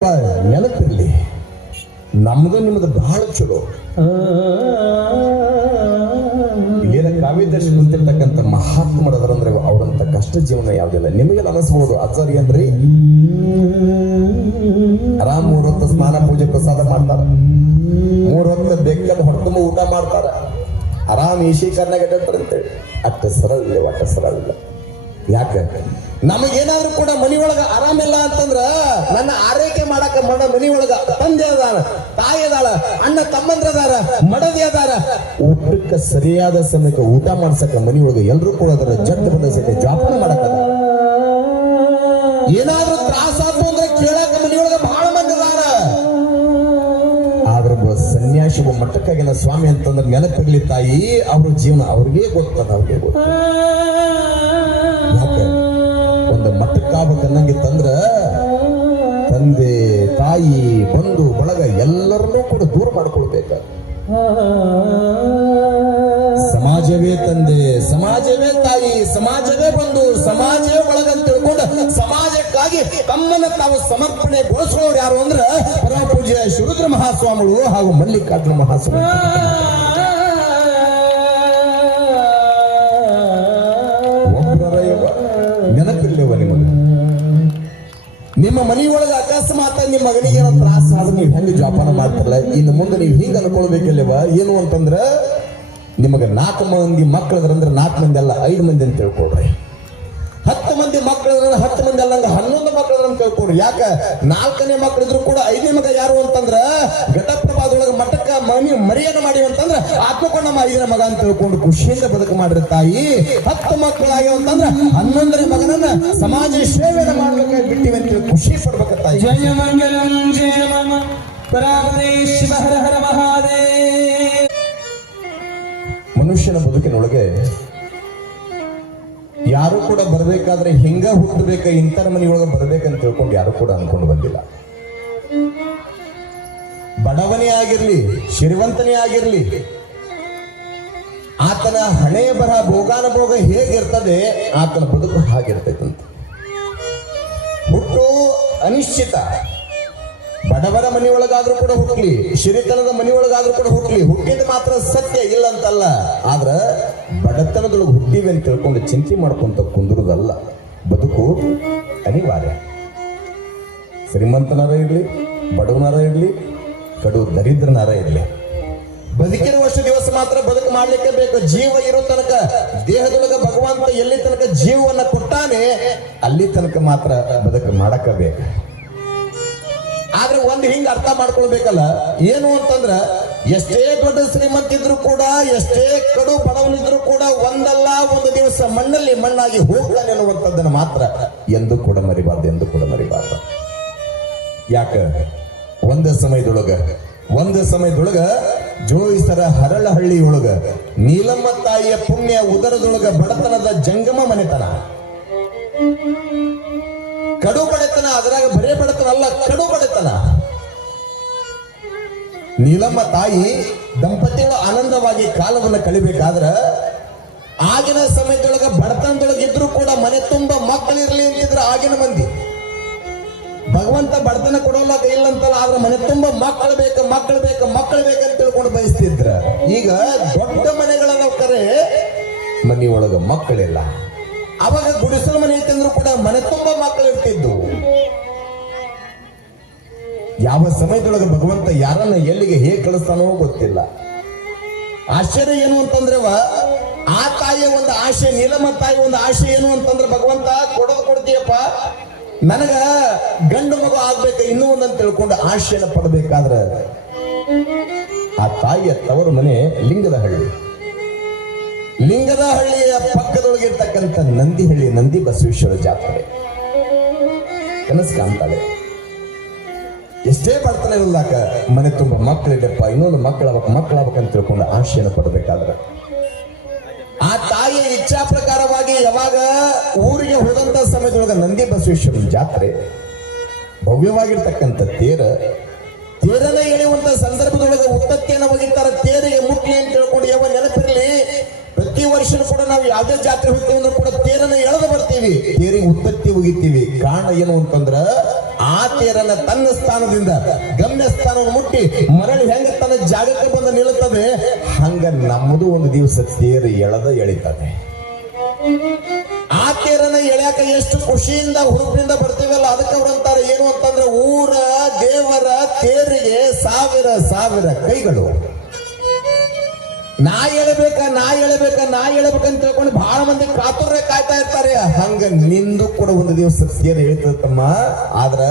ನೆನಪಿರ್ಲಿ, ನಮ್ದು ನಿಮ್ದು ಬಹಳ ಚಲೋ. ಇಲ್ಲೇನ ಕಾವ್ಯದರ್ಶಿ ಕುಂತಿರ್ತಕ್ಕಂಥ ಮಹಾತ್ಮರದರಂದ್ರೆ ಅವರಂತ ಕಷ್ಟ ಜೀವನ ಯಾವ್ದಿಲ್ಲ. ನಿಮಗೆಲ್ಲ ಅನಿಸ್ಬಹುದು ಆಚಾರ್ಯ ಏನ್ರಿ ಆರಾಮ್ 3 ಹೊತ್ತು ಸ್ನಾನ ಪೂಜೆ ಪ್ರಸಾದ ಮಾಡ್ತಾರ, 3 ಹೊತ್ತು ಬೆಕ್ಕದ ಹೊರತುಂಬ ಊಟ ಮಾಡ್ತಾರ, ಆರಾಮ್ ಈಶೀಕರಣ ಅಂತೇಳಿ. ಅಟ್ಟ ಸರಳ ಇಲ್ಲ, ಒಟ್ಟ ಸರಳ ಇಲ್ಲ. ಯಾಕೆ ನಮಗೇನಾದ್ರೂ ಕೂಡ ಮನಿಯೊಳಗ ಆರಾಮಿಲ್ಲ ಅಂತಂದ್ರ ನನ್ನ ಆರೈಕೆ ಮಾಡಕ ಮನಿಯೊಳಗ ತಂದೆ ಅದಾರ, ತಾಯಿ ಅದಾಳ, ಅಣ್ಣ ತಮ್ಮಂದ್ರದಾರ, ಮಡದಿ ಅದಾರ. ಊಟಕ್ಕೆ ಸರಿಯಾದ ಸಮಯಕ್ಕೆ ಊಟ ಮಾಡ್ಸಕ ಮನಿಯೊಳಗ ಎಲ್ರು ಕೂಡ ಅದರ ಜಟ್ಟು ಬಂದ ಸಹಿತ ಜಾಪನ ಮಾಡಕ ಏನಾದ್ರೂ ತ್ರಾಸ ಆತು ಅಂದ್ರೆ ಕೇಳಕ ಮನಿಯೊಳಗ ಬಹಳ ಮಂದಿ ಅದಾರ. ಆದ್ರ ಸನ್ಯಾಸಿ ಮಟ್ಟಕ್ಕಾಗಿನ ಸ್ವಾಮಿ ಅಂತಂದ್ರೆ ನೆನಪಿರ್ಲಿ ತಾಯಿ, ಅವ್ರ ಜೀವನ ಅವ್ರಿಗೆ ಗೊತ್ತದ, ಅವ್ರಿಗೆ ಗೊತ್ತ. ಒಂದು ಮಟ್ಟಕ್ಕಾಗಬೇಕನ್ನಂಗಿತ್ತಂದ್ರ ತಂದೆ ತಾಯಿ ಬಂಧು ಬಳಗ ಎಲ್ಲರನ್ನೂ ಕೂಡ ದೂರ ಮಾಡ್ಕೊಳ್ಬೇಕ. ಸಮಾಜವೇ ತಂದೆ, ಸಮಾಜವೇ ತಾಯಿ, ಸಮಾಜವೇ ಬಂಧು, ಸಮಾಜವೇ ಬಳಗ ಅಂತ ತಿಳ್ಕೊಂಡು ಸಮಾಜಕ್ಕಾಗಿ ತಮ್ಮನ್ನ ತಾವು ಸಮರ್ಪಣೆಗೊಳಿಸೋರು ಯಾರು ಅಂದ್ರ ಪರಮ ಪೂಜ್ಯ ಶ್ರೀರುದ್ರ ಮಹಾಸ್ವಾಮಿಗಳು ಹಾಗೂ ಮಲ್ಲಿಕಾರ್ಜುನ ಮಹಾಸ್ವಾಮಿ. ನೆನಪಿರ್ಲಿವ ನಿಮಗೆ? ನಿಮ್ಮ ಮನೆಯೊಳಗ ಅಕಸ್ಮಾತ್ ನಿಮ್ಮ ಮಗನಿಗೆ ಏನೋ ತ್ರಾಸ ಆದ್ರೆ ನೀವು ಹೆಂಗೆ ಜೋಪಾನ ಮಾಡ್ತಾರಲ್ಲ, ಇನ್ನು ಮುಂದೆ ನೀವು ಹಿಂಗ ಅನ್ಕೊಳ್ಬೇಕಲ್ಲವ. ಏನು ಅಂತಂದ್ರ ನಿಮಗೆ 4 ಮಂದಿ ಮಕ್ಕಳದ್ರಂದ್ರೆ 4 ಮಂದಿ ಅಲ್ಲ 5 ಮಂದಿ ಅಂತ ತಿಳ್ಕೊಡ್ರಿ. 10 ಮಂದಿ ಮಕ್ಕಳದ್ರ 10 ಮಂದಿ ಅಲ್ಲಂಗ 11 ಮಕ್ಕಳದ್ರ ಅಂತ ತಿಳ್ಕೊಡ್ರಿ. ಯಾಕ 4ನೇ ಮಕ್ಕಳಿದ್ರು ಕೂಡ 5ನೇ ಮಗ ಯಾರು ಅಂತಂದ್ರ ಘಟಪ್ರಭಾದೊಳಗ ಮಠಕ್ಕ ಮರಿಯನ್ನು ಮಾಡಿ ಅಂತಂದ್ರ ಆತ್ಮಕೊಂಡ ನಮ್ಮ 5ನೇ ಮಗ ಅಂತ ತಿಳ್ಕೊಂಡು ಖುಷಿಯಿಂದ ಬದುಕು ಮಾಡ್ರಿ ತಾಯಿ. 10 ಮಕ್ಕಳಾಗ್ಯಾವ ಅಂತಂದ್ರ 11ನೇ ಮಗನನ್ನ ಸಮಾಜ ಸೇವೆಯನ್ನು ಮಾಡ್ಬೇಕಾಗಿ ಬಿಟ್ಟಿವಿ ಅಂತ ಖುಷಿ ಪಡ್ಬೇಕ ತಾಯಿ. ಜಯ ಮಂಗಲಂ ಜಯ ಮಮ ಪರಾಪರೇಶ್ವ ಹರ ಹರ ಮಹಾದೇವ. ಮನುಷ್ಯನ ಬದುಕಿನೊಳಗೆ ಯಾರು ಕೂಡ ಬರ್ಬೇಕಾದ್ರೆ ಹಿಂಗ ಹುಟ್ಟಬೇಕ, ಇಂತರ ಮನೆಯೊಳಗೆ ಬರ್ಬೇಕಂತ ತಿಳ್ಕೊಂಡು ಯಾರು ಕೂಡ ಅನ್ಕೊಂಡು ಬಂದಿಲ್ಲ. ಬಡವನೇ ಆಗಿರ್ಲಿ, ಶ್ರೀಮಂತನೇ ಆಗಿರ್ಲಿ, ಆತನ ಹಣೆ ಬರಹ ಭೋಗಾನುಭೋಗ ಹೇಗಿರ್ತದೆ ಆತನ ಬದುಕು ಹಾಗಿರ್ತೈತಂತ. ಹುಟ್ಟು ಅನಿಶ್ಚಿತ. ಬಡವರ ಮನೆಯೊಳಗಾದ್ರೂ ಕೂಡ ಹುಟ್ಟಲಿ, ಶ್ರೀತನದ ಮನೆಯೊಳಗಾದ್ರೂ ಕೂಡ ಹುಟ್ಟಲಿ, ಹುಟ್ಟಿದ ಮಾತ್ರ ಸತ್ಯ ಇಲ್ಲ ಅಂತಲ್ಲ. ಆದ್ರ ಬಡತನದೊಳಗೆ ಹುಟ್ಟಿವೆ ಅಂತ ತಿಳ್ಕೊಂಡು ಚಿಂತೆ ಮಾಡ್ಕೊಂತ ಕುಂದಿರುವುದಲ್ಲ. ಬದುಕು ಅನಿವಾರ್ಯ. ಶ್ರೀಮಂತನಾರ ಇರ್ಲಿ, ಬಡವನಾರ ಇರ್ಲಿ, ಕಡು ದರಿದ್ರನಾರ ಇರ್ಲಿ, ಬದುಕಿರುವಷ್ಟು ದಿವಸ ಮಾತ್ರ ಬದುಕು ಮಾಡ್ಲಿಕ್ಕೆ ಬೇಕು. ಜೀವ ಇರೋ ತನಕ ದೇಹದೊಳಗ ಭಗವಂತ ಎಲ್ಲಿ ತನಕ ಜೀವವನ್ನ ಕೊಟ್ಟಾನೆ ಅಲ್ಲಿ ತನಕ ಮಾತ್ರ ಬದುಕು ಮಾಡಕ ಬೇಕು. ಆದ್ರೆ ಒಂದು ಹಿಂಗ ಅರ್ಥ ಮಾಡ್ಕೊಳ್ಬೇಕಲ್ಲ, ಏನು ಅಂತಂದ್ರ ಎಷ್ಟೇ ದೊಡ್ಡ ಶ್ರೀಮಂತಿದ್ರು ಕೂಡ, ಎಷ್ಟೇ ಕಡು ಬಡವನಿದ್ರು ಕೂಡ ಒಂದಲ್ಲ ಒಂದು ದಿವಸ ಮಣ್ಣಲ್ಲಿ ಮಣ್ಣಾಗಿ ಹೋಗ್ತಾನೆ ಅನ್ನುವಂಥದ್ದನ್ನು ಮಾತ್ರ ಎಂದು ಕೂಡ ಮರಿಬಾರ್ದು, ಎಂದು ಕೂಡ ಮರಿಬಾರ್ದು. ಯಾಕ ಒಂದ ಸಮಯದೊಳಗ ಜೋಯಿಸರ ಹರಳಹಳ್ಳಿಯೊಳಗ ನೀಲಮ್ಮ ತಾಯಿಯ ಪುಣ್ಯ ಉದರದೊಳಗ ಬಡತನದ ಜಂಗಮ ಮನೆತನ, ಕಡು ಬಡತನ. ಅದರಾಗ ಬರೇ ಬಡತನ ಅಲ್ಲ, ಕಡು ಬಡತನ. ನೀಲಮ್ಮ ತಾಯಿ ದಂಪತಿಗಳು ಆನಂದವಾಗಿ ಕಾಲವನ್ನು ಕಳಿಬೇಕಾದ್ರ ಆಗಿನ ಸಮಯದೊಳಗ ಬಡತನದೊಳಗೆ ಇದ್ರು ಕೂಡ ಮನೆ ತುಂಬ ಮಕ್ಕಳಿರ್ಲಿ ಅಂತಿದ್ರ ಆಗಿನ ಮಂದಿ. ಭಗವಂತ ಬಡತನ ಕೊಡೋಲ್ಲ ಇಲ್ಲ ಅಂತಲ್ಲ, ಆದ್ರೆ ಮನೆ ತುಂಬ ಮಕ್ಕಳು ಬೇಕಂತ ತಿಳ್ಕೊಂಡು ಬಯಸ್ತಿದ್ರ. ಈಗ ದೊಡ್ಡ ಮನೆಗಳನ್ನ ಕರೆ ಮನೆಯೊಳಗ ಮಕ್ಕಳಿಲ್ಲ. ಅವಾಗ ಗುಡಿಸಲು ಮನೆ ಐತಂದ್ರು ಕೂಡ ಮನೆ ತುಂಬ ಮಕ್ಕಳು ಇರ್ತಿದ್ದು. ಯಾವ ಸಮಯದೊಳಗೆ ಭಗವಂತ ಯಾರನ್ನ ಎಲ್ಲಿಗೆ ಹೇಗೆ ಕಳಿಸ್ತಾನೋ ಗೊತ್ತಿಲ್ಲ. ಆಶ್ಚರ್ಯ ಏನು ಅಂತಂದ್ರೆ ಆ ತಾಯಿಯ ಒಂದು ಆಶೆ, ನೀಲಮ್ಮ ತಾಯಿ ಒಂದು ಆಶೆ ಏನು ಅಂತಂದ್ರೆ, ಭಗವಂತ ಕೊಡ್ತೀಯಪ್ಪ, ನನಗ ಗಂಡು ಮಗು ಆಗ್ಬೇಕು ಇನ್ನೂ ಒಂದಂತ ತಿಳ್ಕೊಂಡು ಆಶೆಯನ್ನು ಪಡಬೇಕಾದ್ರೆ ಆ ತಾಯಿಯ ತವರು ಮನೆ ಲಿಂಗದಹಳ್ಳಿಯ ಪಕ್ಕದೊಳಗಿರ್ತಕ್ಕಂಥ ನಂದಿಹಳ್ಳಿ ನಂದಿ ಬಸವೇಶ್ವರ ಜಾತ್ರೆ ಕನಸು ಕಾಣ್ತಾಳೆ. ಎಷ್ಟೇ ಬಡತನ ಇರಲಾಕ ಮನೆ ತುಂಬ ಮಕ್ಕಳಿದೆಪ್ಪ, ಇನ್ನೊಂದು ಮಕ್ಕಳಾಗಬೇಕಂತ ತಿಳ್ಕೊಂಡು ಆಶೆಯನ್ನು ಪಡಬೇಕಾದ್ರೆ ಆ ತಾಯಿಯ ಇಚ್ಛಾ ಪ್ರಕಾರವಾಗಿ ಯಾವಾಗ ಊರಿಗೆ ಹೋದಂತ ಸಮಯದೊಳಗ ನಂದಿ ಬಸವೇಶ್ವರ ಜಾತ್ರೆ ಭವ್ಯವಾಗಿರ್ತಕ್ಕಂಥ ತೇರನ್ನ ಎಳೆಯುವಂತ ಸಂದರ್ಭದೊಳಗ ಉತ್ತತ್ತಿಯನ್ನು ಒಗಿತಾರ. ತೇರಿಗೆ ಮುಟ್ಲಿ ಅಂತ ತಿಳ್ಕೊಂಡು ಯಾವ ನೆನಪಿರಲಿ, ಪ್ರತಿ ವರ್ಷ ಕೂಡ ನಾವು ಯಾವುದೇ ಜಾತ್ರೆ ಹೋಗ್ತೀವಿ ಅಂದ್ರೂ ಕೂಡ ತೇರನ್ನ ಎಳೆದು ಬರ್ತೀವಿ, ತೇರಿಗೆ ಉತ್ತತ್ತಿ ಒಗಿತೀವಿ. ಕಾರಣ ಏನು ಅಂತಂದ್ರ ಆ ತೇರನ್ನ ತನ್ನ ಸ್ಥಾನದಿಂದ ಗಮ್ಯ ಸ್ಥಾನವನ್ನು ಮುಟ್ಟಿ ಮರಳಿ ಹೆಂಗ ತನ್ನ ಜಾಗಕ್ಕೆ ಬಂದು ನಿಲ್ಲುತ್ತದೆ, ಹಂಗ ನಮ್ಮದು ಒಂದು ದಿವಸ ತೇರು ಎಳೀತದೆ. ಆ ತೇರನ್ನ ಎಳ್ಯಾಕ ಎಷ್ಟು ಖುಷಿಯಿಂದ ಹುರುಪಿನಿಂದ ಬರ್ತೀವಲ್ಲ, ಅದಕ್ಕೆ ಅವ್ರು ಅಂತಾರೆ ಏನು ಅಂತಂದ್ರೆ, ಊರ ದೇವರ ತೇರಿಗೆ ಸಾವಿರ ಸಾವಿರ ಕೈಗಳು. ನಾ ಎಳಬೇಕಂತ ತಿಳ್ಕೊಂಡು ಬಹಳ ಮಂದಿ ಕಾತುರ್ರೆ ಕಾಯ್ತಾ ಇರ್ತಾರೆ. ಹಂಗ ನಿಂದು ಕೂಡ ಒಂದು ದಿವಸ ತೇರು ಎಳಿತಮ್ಮ. ಆದ್ರ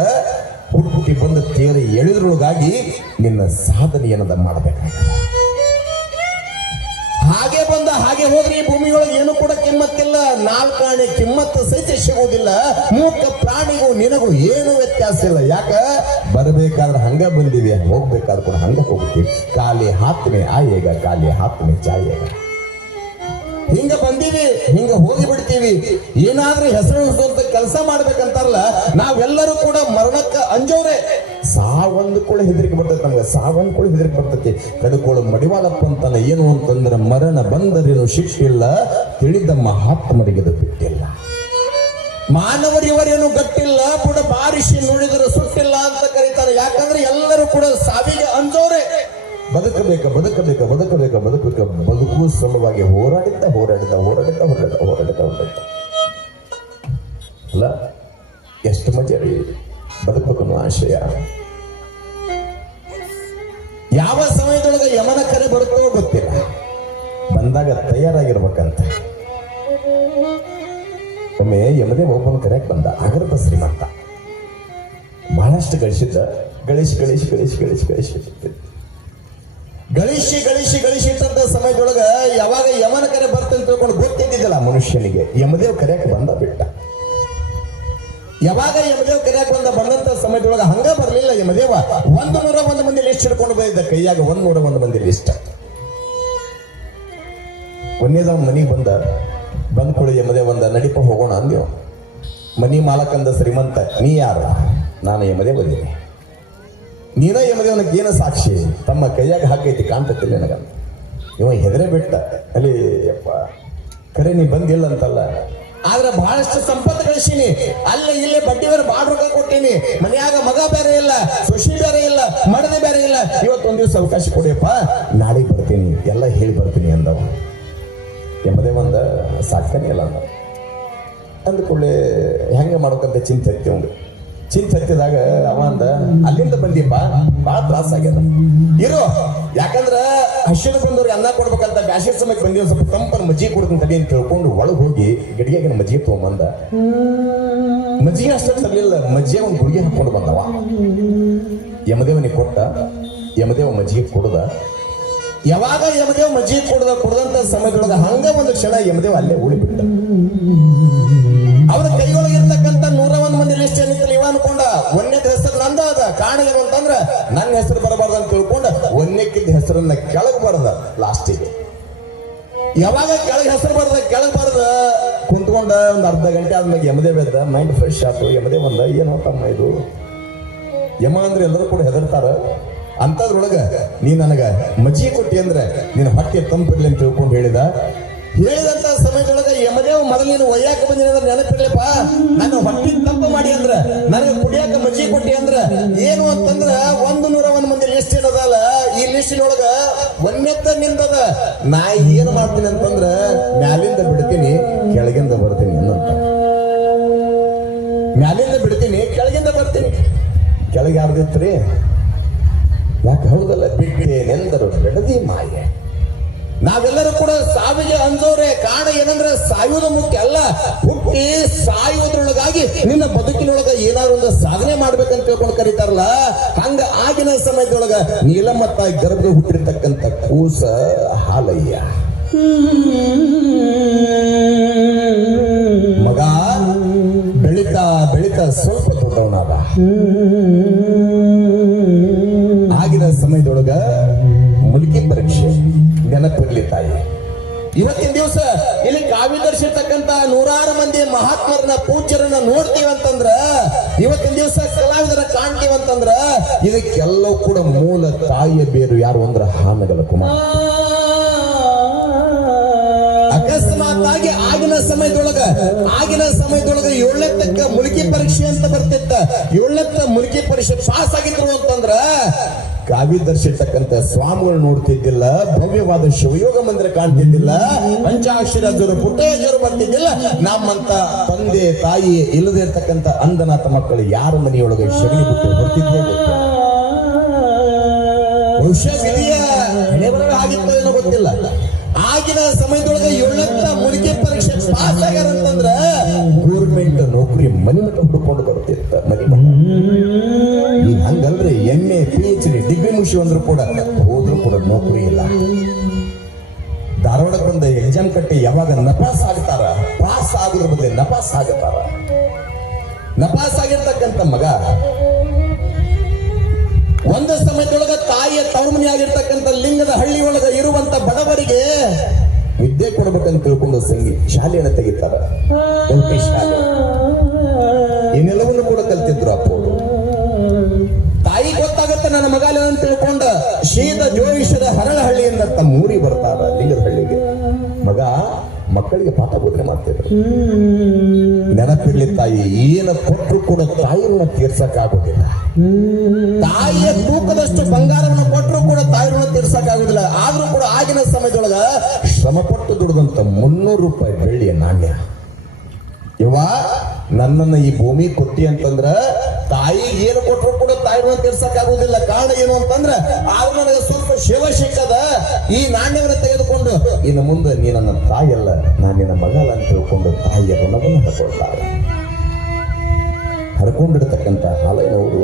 ಹುಟ್ಟಿ ಬಂದು ತೇರು ಎಳೆದ್ರೊಳಗಾಗಿ ನಿನ್ನ ಸಾಧನೆ ಏನದ ಮಾಡಬೇಕಾಗಿದೆ. ಹಾಗೆ ಬಂದ ಹಾಗೆ ಹೋದ್ರೆ ಈ ಭೂಮಿಯೊಳಗೆ ಏನು ಕೂಡ ಕಿಮ್ಮತ್ತಿಲ್ಲ. ನಾಲ್ಕಾಣೆ ಕಿಮ್ಮತ್ತು ಸಹಿತ ಸಿಗುವುದಿಲ್ಲ. ಮೂಕ ಪ್ರಾಣಿಗೂ ನಿನಗೂ ಏನು ವ್ಯತ್ಯಾಸ ಇಲ್ಲ. ಯಾಕ ಬರಬೇಕಾದ್ರೆ ಹಂಗ ಬಂದಿವಿ, ಹೋಗ್ಬೇಕಾದ್ರೆ ಕೂಡ ಹಂಗ ಹೋಗ್ತೀವಿ. ಖಾಲಿ ಹಾತ್ ಮೇ ಆಯೇಗ, ಖಾಲಿ ಹಾತ್ ಮೇ ಜಾಯೇಗ. ಹಿಂಗ ಬಂದೀವಿ, ಹಿಂಗ ಹೋಗಿ ಬಿಡ್ತೀವಿ. ಏನಾದ್ರೂ ಹೆಸರು ಅಂತ ಕೆಲಸ ಮಾಡ್ಬೇಕಂತಾರಲ್ಲ, ನಾವೆಲ್ಲರೂ ಕೂಡ ಮರಣಕ್ಕ ಅಂಜೋರೆ. ಸಾವಂದು ಕೂಡ ಹೆದರಿಕೆ ಬರ್ತೈತಿ ನಮ್ಗೆ, ಸಾವಂದು ಕೂಡ ಹೆದರಿಕೆ ಬರ್ತೈತಿ. ಕಡುಕೋಳು ಮಡಿವಾಳಪ್ಪ ಅಂತಾನೆ ಏನು ಅಂತಂದ್ರೆ, ಮರಣ ಬಂದರೇನು ಶಿಕ್ಷಿಲ್ಲ, ತಿಳಿದ ಮಹಾತ್ಮರಿಗೆ ಅದು ಬಿಟ್ಟಿಲ್ಲ. ಮಾನವರಿವರೇನು ಗಟ್ಟಿಲ್ಲ, ಕೂಡ ಬಾರಿಸಿ ನುಡಿದರೂ ಸುಟ್ಟಿಲ್ಲ ಅಂತ ಕರೀತಾರೆ. ಯಾಕಂದ್ರೆ ಎಲ್ಲರೂ ಕೂಡ ಸಾವಿಗೆ ಅಂಜೋರೆ. ಬದುಕು ಸಲುವಾಗಿ ಹೋರಾಡಿದ್ದ ಅಲ್ಲ, ಎಷ್ಟು ಮಜಾ ರೀ ಬದುಕಬೇಕು ಅನ್ನೋ ಆಶಯ. ಯಾವ ಸಮಯದೊಳಗೆ ಯಮನ ಕರೆ ಬರುತ್ತೋ ಗೊತ್ತಿಲ್ಲ, ಬಂದಾಗ ತಯಾರಾಗಿರ್ಬೇಕಂತ. ಒಮ್ಮೆ ಯಮದೇ ಒಬ್ಬನ ಕರೆಯಕ್ ಬಂದ. ಅಗರದ ಶ್ರೀಮಂತ, ಬಹಳಷ್ಟು ಗಳಿಸಿದ್ದ. ಗಳಿಸಿ ಇಟ್ಟಂತ ಸಮಯದೊಳಗ ಯಾವಾಗ ಯಮನ ಕರೆ ಬರ್ತಂತ ತಿಳ್ಕೊಂಡು ಗೊತ್ತಿದ್ದಿದ್ದಲ್ಲ ಮನುಷ್ಯನಿಗೆ. ಯಮದೇವ್ ಕರೆಯಕ್ ಬಂದ ಬಿಟ್ಟ. ಯಾವಾಗ ಯಮದೇವ್ ಕರೆಯಕ್ ಬಂದಂತ ಸಮಯದೊಳಗ ಹಂಗ ಬರ್ಲಿಲ್ಲ ಯಮದೇವ. 101 ಮಂದಿ ಲಿಸ್ಟ್ ಹಿಡ್ಕೊಂಡು ಬಂದಿದ್ದ ಕೈಯಾಗ. 101 ಮಂದಿ ಲಿಸ್ಟ್. ಒಂದೇದವ್ ಮನಿಗೆ ಬಂದ್ಕೊಳ್ಳಿ ಯಮದೇವ್ ಬಂದ. ನಡಿಪ ಹೋಗೋಣ ಅಂದ್ಯೋ. ಮನಿ ಮಾಲಕಂದ ಶ್ರೀಮಂತ, ನೀ ಯಾರು? ನಾನು ಯಮದೇವ್ ಬಂದೀನಿ. ನೀನ ಯಮದೇವನಕ್ಕೆ ಏನು ಸಾಕ್ಷಿ? ತಮ್ಮ ಕೈಯಾಗ ಹಾಕೈತಿ ಕಾಣ್ತತಿಲ್ಲ ನನಗಂತ. ಇವ ಹೆದರೇ ಬಿಟ್ಟ. ಅಲ್ಲಿ ಯಪ್ಪ ಕರೆ ನೀ ಬಂದಿಲ್ಲ ಅಂತಲ್ಲ, ಆದ್ರೆ ಬಹಳಷ್ಟು ಸಂಪತ್ತು ಗಳಿಸೀನಿ. ಅಲ್ಲೇ ಇಲ್ಲೇ ಬಡ್ಡಿವರ ಬಾಳ್ ರೊಕ್ಕ ಕೊಟ್ಟೀನಿ. ಮನೆಯಾಗ ಮಗ ಬೇರೆ ಇಲ್ಲ, ಸುಶಿ ಬೇರೆ ಇಲ್ಲ, ಮಡದೆ ಬೇರೆ ಇಲ್ಲ. ಇವತ್ತೊಂದ್ ದಿವಸ ಅವಕಾಶ ಕೊಡಿಯಪ್ಪ, ನಾಳೆಗೆ ಬರ್ತೀನಿ, ಎಲ್ಲ ಹೇಳಿ ಬರ್ತೀನಿ ಅಂದವ. ಯಮದೇವ ಅಂದ, ಸಾಕ್ತಾನೆ ಇಲ್ಲ ಅಂದ. ಅಂದ್ಕೊಳ್ಳೆ ಹೆಂಗೆ ಮಾಡ್ಬೇಕಂತ ಚಿಂತೆ ಹತ್ತಿದಾಗ ಅವ ಅಂದ, ಅಲ್ಲಿಂದ ಬಂದಿಪ್ಪ, ಬಹಳ ತ್ರಾಸ ಆಗ್ಯದ. ಇರೋ, ಯಾಕಂದ್ರ ಹಸಿರು ಬಂದವ್ರಿಗೆ ಅನ್ನ ಕೊಡ್ಬೇಕಂತ ಬ್ಯಾಸಿಗೆ ಸಮಯಕ್ಕೆ ಬಂದಿ. ಒಂದ್ ಸ್ವಲ್ಪ ತಂಪನ ಮಜ್ಜಿಗೆ ಕೊಡ್ತೀನಿ ತಡಿ ಅಂತ ತಿಳ್ಕೊಂಡು ಒಳಗೆ ಹೋಗಿ ಗಡಿಯಾಗಿನ ಮಜ್ಜಿಗೆ ತಗೊಂಬಂದ. ಮಜ್ಜಿಗೆ ಅಷ್ಟ ತರಲಿಲ್ಲ, ಮಜ್ಜಿಗೆ ಒಂದು ಗುಳಿಗೆ ಹಾಕೊಂಡು ಬಂದವ. ಯಮದೇವನಿಗೆ ಕೊಟ್ಟ. ಯಮದೇವ ಮಜ್ಜಿಗೆ ಕೊಡದ. ಯಾವಾಗ ಯಮದೇವ ಮಜ್ಜಿಗೆ ಕೊಡದಂತ ಸಮಯದೊಳಗ ಹಂಗ ಒಂದು ಕ್ಷಣ ಯಮದೇವ ಅಲ್ಲೇ ಉಳಿಬಿಟ್ಟ. ಅವನ ಕೈಯೊಳಗಿರ್ತಕ್ಕಂಥ 101 ಮಂದಿ ಲಿಸ್ಟ್ ಏನಿತ್ತಲ್ಲ, ಇವ ಅನ್ಕೊಂಡ ಒಂದನೇದ ಹೆಸರು ನಂದ ಅದ. ಕಾರಣ ಏನು ಅಂತಂದ್ರ ನನ್ನ ಹೆಸರು ಬರಬಾರ್ದು ಅಂತ ತಿಳ್ಕೊಂಡ ಒಂದಕ್ಕಿದ್ದ ಹೆಸರನ್ನ ಕೆಳಗೆ ಬರದ. ಲಾಸ್ಟಿಗೆ ಯಾವಾಗ ಹೆಸರು ಕೆಳಗೆ ಕುಂತ್ಕೊಂಡ ಒಂದು ಅರ್ಧ ಗಂಟೆ ಆದ್ಮೇಲೆ ಯಮದೇವ ಎದ್ದ. ಮೈಂಡ್ ಫ್ರೆಶ್ ಆಯ್ತು. ಯಮದೇವ ಅಂದ, ಏನೋ ತಮ್ಮ ಇದು ಯಮ ಅಂದ್ರೆ ಎಲ್ಲರೂ ಕೂಡ ಹೆದರ್ತಾರ. ಅಂತದ್ರೊಳಗ ನೀ ನನಗ ಮಜ್ಜಿಗೆ ಕೊಟ್ಟಿ ಅಂದ್ರೆ ನಿನ್ನ ಹೊಟ್ಟೆ ತಂಪಿರ್ಲಿ ಅಂತ ತಿಳ್ಕೊಂಡು ಹೇಳಿದಂತ ಸಮಯದೊಳಗ ಯಮದೇವ ಮೊದಲಿನ ಒಯ್ಯಾಕ ಬಂದಿನ ನೆನಪಿರ್ಲಿಪ್ಪ, ನಾನು ಹೊಟ್ಟಿ ತಂಪು ಮಾಡಿ ಅಂದ್ರ, ನನಗೆ ಕುಡಿಯಾಕ ಮಜ್ಜಿಗೆ ಕೊಟ್ಟಿ ಅಂದ್ರ ಏನು ಅಂತಂದ್ರ 101 ಮಂದಿ ಲಿಸ್ಟ್ ಏನದಲ್ಲ, ಈ ಲಿಸ್ಟಿನೊಳಗ ಒಂದೆತ್ತ ನಿಂದದ. ನಾ ಏನು ಮಾಡ್ತೀನಿ ಅಂತಂದ್ರ ಮ್ಯಾಲಿಂದ ಬಿಡ್ತೀನಿ, ಕೆಳಗಿಂದ ಬರ್ತೀನಿ ಅನ್ನಂತ. ಮ್ಯಾಲಿಂದ ಬಿಡ್ತೀನಿ, ಕೆಳಗಿಂದ ಬರ್ತೀನಿ. ಕೆಳಗೆ ಯಾರ್ದಿತ್ರಿ? ಯಾಕೆ ಹೌದಲ್ಲ, ಬಿಟ್ಟೇನೆಂದರು ಬೆಡದಿ ಮಾಯೆ. ನಾವೆಲ್ಲರೂ ಕೂಡ ಸಾವಿಗೆ ಅಂಜೋರೆ. ಕಾರಣ ಏನಂದ್ರೆ ಸಾಯುವುದು ಮುಖ್ಯ ಅಲ್ಲ, ಹುಟ್ಟಿ ಸಾಯುವುದ್ರೊಳಗಾಗಿ ನಿನ್ನ ಬದುಕಿನೊಳಗ ಏನಾದ್ರು ಒಂದು ಸಾಧನೆ ಮಾಡ್ಬೇಕಂತ ತಿಳ್ಕೊಂಡು ಕರೀತಾರಲ್ಲ, ಹಂಗ ಆಗಿನ ಸಮಯದೊಳಗ ನೀಲಮ್ಮ ತಾಯಿ ಗರ್ಭ ಹುಟ್ಟಿರ್ತಕ್ಕಂಥ ಕೂಸ ಹಾಲಯ್ಯ. ಮಗ ಬೆಳಿತಾ ಸ್ವಲ್ಪ ದೊಡ್ಡವನಾದ. ಆಗಿನ ಸಮಯದೊಳಗ ಮುಲ್ಕಿ ಪರೀಕ್ಷೆ ನೆನಪಿರ್ಲಿ ತಾಯಿ. ಇವತ್ತಿನ ದಿವಸ ಇಲ್ಲಿ ಕಾವಿ ಧರಿಸಿರ್ತಕ್ಕಂತ 100 ಮಂದಿ ಮಹಾತ್ಮರನ್ನ ಪೂಜ್ಯರನ್ನ ನೋಡ್ತೀವಂತಂದ್ರ, ಇವತ್ತಿನ ದಿವಸ ಕಲಾವಿದರ ಕಾಣ್ತೀವಂತಂದ್ರ, ಇದಕ್ಕೆಲ್ಲವೂ ಕೂಡ ಮೂಲ ತಾಯಿಯ ಬೇರು ಯಾರು ಅಂದ್ರ ಹಾನಗಲ ಕುಮಾರ. ಅಕಸ್ಮಾತ್ ಹೀಗಾಗಿ ಆಗಿನ ಸಮಯದೊಳಗ 7ನೇ ತಕ್ಕ ಮುಲ್ಕಿ ಪರೀಕ್ಷೆ ಅಂತ ಬರ್ತಿತ್ತ. 7ನೇ ಮುಲ್ಕಿ ಪರೀಕ್ಷೆ ಪಾಸ್ ಆಗಿದ್ರು ಅಂತಂದ್ರ ಕಾವಿ ಧರಿಸಿರ್ತಕ್ಕಂಥ ಸ್ವಾಮಿಗಳು ನೋಡ್ತಿದ್ದಿಲ್ಲ, ಭವ್ಯವಾದ ಶಿವಯೋಗ ಮಂದಿರ ಕಾಣ್ತಿದ್ದಿಲ್ಲ, ಪಂಚಾಕ್ಷರಜರು ಪುಟ್ಟೇಜರು ಬರ್ತಿದ್ದಿಲ್ಲ. ನಮ್ಮಂತ ತಂದೆ ತಾಯಿ ಇಲ್ಲದೆ ಇರ್ತಕ್ಕಂಥ ಅಂಧನಾಥ ಮಕ್ಕಳು ಯಾರ ಮನೆಯೊಳಗೆ ಶಗಣಿ ಬಿಟ್ಟು ಬರ್ತಿದ್ದೇ ಗೊತ್ತಿಲ್ಲ. ಬಹುಶಃ ವಿಧಿಯ ಹಣೆಬರಹ ಆಗಿತ್ತು ಏನೋ ಗೊತ್ತಿಲ್ಲ. ಆಗಿನ ಸಮಯದೊಳಗೆ 7ನೇ ಮುಲ್ಕಿ ಪರೀಕ್ಷೆ ಪಾಸ್ ಆಗ್ಯಾರ ಅಂತಂದ್ರ ಗೌರ್ಮೆಂಟ್ ನೌಕರಿ ಮನಿ ಮಠ ಹುಡ್ಕೊಂಡು ಬರ್ತಿತ್ತ. ಮನಿ ಮಠ ಈಗ ಹಂಗಲ್ರಿ, MA PhD ಡಿಗ್ರಿ ಮುಗಿಸಿ ಅಂದ್ರು ಕೂಡ ಹೋದ್ರು ಕೂಡ ನೌಕರಿ ಇಲ್ಲ. ಧಾರವಾಡಕ್ಕೆ ಬಂದ ಎಕ್ಸಾಮ್ ಕಟ್ಟಿ ಯಾವಾಗ ನಪಾಸ್ ಆಗ್ತಾರ, ಪಾಸ್ ಆಗೋದ್ರ ಬದಲು ನಪಾಸ್ ಆಗತಾರ. ನಪಾಸ್ ಆಗಿರ್ತಕ್ಕಂಥ ಮಗ ಒಂದು ಸಮಯದೊಳಗ ತಾಯಿಯ ತವರ್ಮನಿ ಆಗಿರ್ತಕ್ಕಂಥ ಲಿಂಗದ ಹಳ್ಳಿ ಒಳಗ ಇರುವಂತ ಬಡವರಿಗೆ ವಿದ್ಯೆ ಕೊಡ್ಬೇಕಂತ ತಿಳ್ಕೊಂಡು ಶಾಲೆಯನ್ನು ತೆಗಿತಾರ. ಗೌಟಿ ಶಾಲೆ ಇನ್ನೆಲ್ಲವನ್ನು ಕೂಡ ಕಲ್ತಿದ್ರು ಅಪ್ಪವರು. ತಾಯಿ ಗೊತ್ತಾಗತ್ತೆ ನನ್ನ ಮಗಾಲ ಅಂತ ತಿಳ್ಕೊಂಡ ಶೀತ ಜೋಯಿಷದ ಹರಳಹಳ್ಳಿಯಿಂದ ತಮ್ಮ ಊರಿಗೆ ಬರ್ತಾರ ಲಿಂಗದ ಹಳ್ಳಿಗೆ. ಮಗ ಮಕ್ಕಳಿಗೆ ಪಾಠ ಬೋಧನೆ ಮಾಡ್ತಿದ್ರು. ನೆನಪಿರ್ಲಿ ತಾಯಿ ಏನ ಕೊಟ್ಟರು ಕೂಡ ತಾಯಿರನ್ನ ತೀರ್ಸಕ್ ಆಗೋದಿಲ್ಲ. ತಾಯಿಯ ತೂಕದಷ್ಟು ಬಂಗಾರವನ್ನು ಕೊಟ್ಟರು ಕೂಡ ತಾಯಿರನ್ನ ತೀರ್ಸಕ್ ಆಗೋದಿಲ್ಲ. ಆದ್ರೂ ಕೂಡ ಆಗಿನ ಸಮಯದೊಳಗ ಶ್ರಮಪಟ್ಟು ದುಡಿದಂತ 300 ರೂಪಾಯಿ ಬೆಳ್ಳಿಯ ನಾಣ್ಯ. ಇವ ನನ್ನನ್ನ ಈ ಭೂಮಿ ಕೊಟ್ಟಿ ಅಂತಂದ್ರ ತಾಯಿ ಏನು ಕೊಟ್ಟರು ಕೂಡ ತಾಯಿರನ್ನ ತೀರ್ಸಕ್ ಆಗೋದಿಲ್ಲ. ಕಾರಣ ಏನು ಅಂತಂದ್ರ ಆದ್ರೂ ನನಗೆ ಸ್ವಲ್ಪ ಶಿವ ಸಿಕ್ಕದ. ಈ ನಾಣ್ಯವನ್ನು ತೆಗೆದುಕೊಂಡು ಇನ್ನು ಮುಂದೆ ನೀ ನನ್ನ ತಾಯಿಯಲ್ಲ, ನಾನು ನಿನ್ನ ಮಗಲ್ಲ ಅಂತ ತಿಳ್ಕೊಂಡು ತಾಯಿಯ ಋಣವನ್ನು ಹರ್ಕೊಳ್ತಾರೆ. ಹರ್ಕೊಂಡಿರ್ತಕ್ಕಂಥ ಹಾಲೈನವರು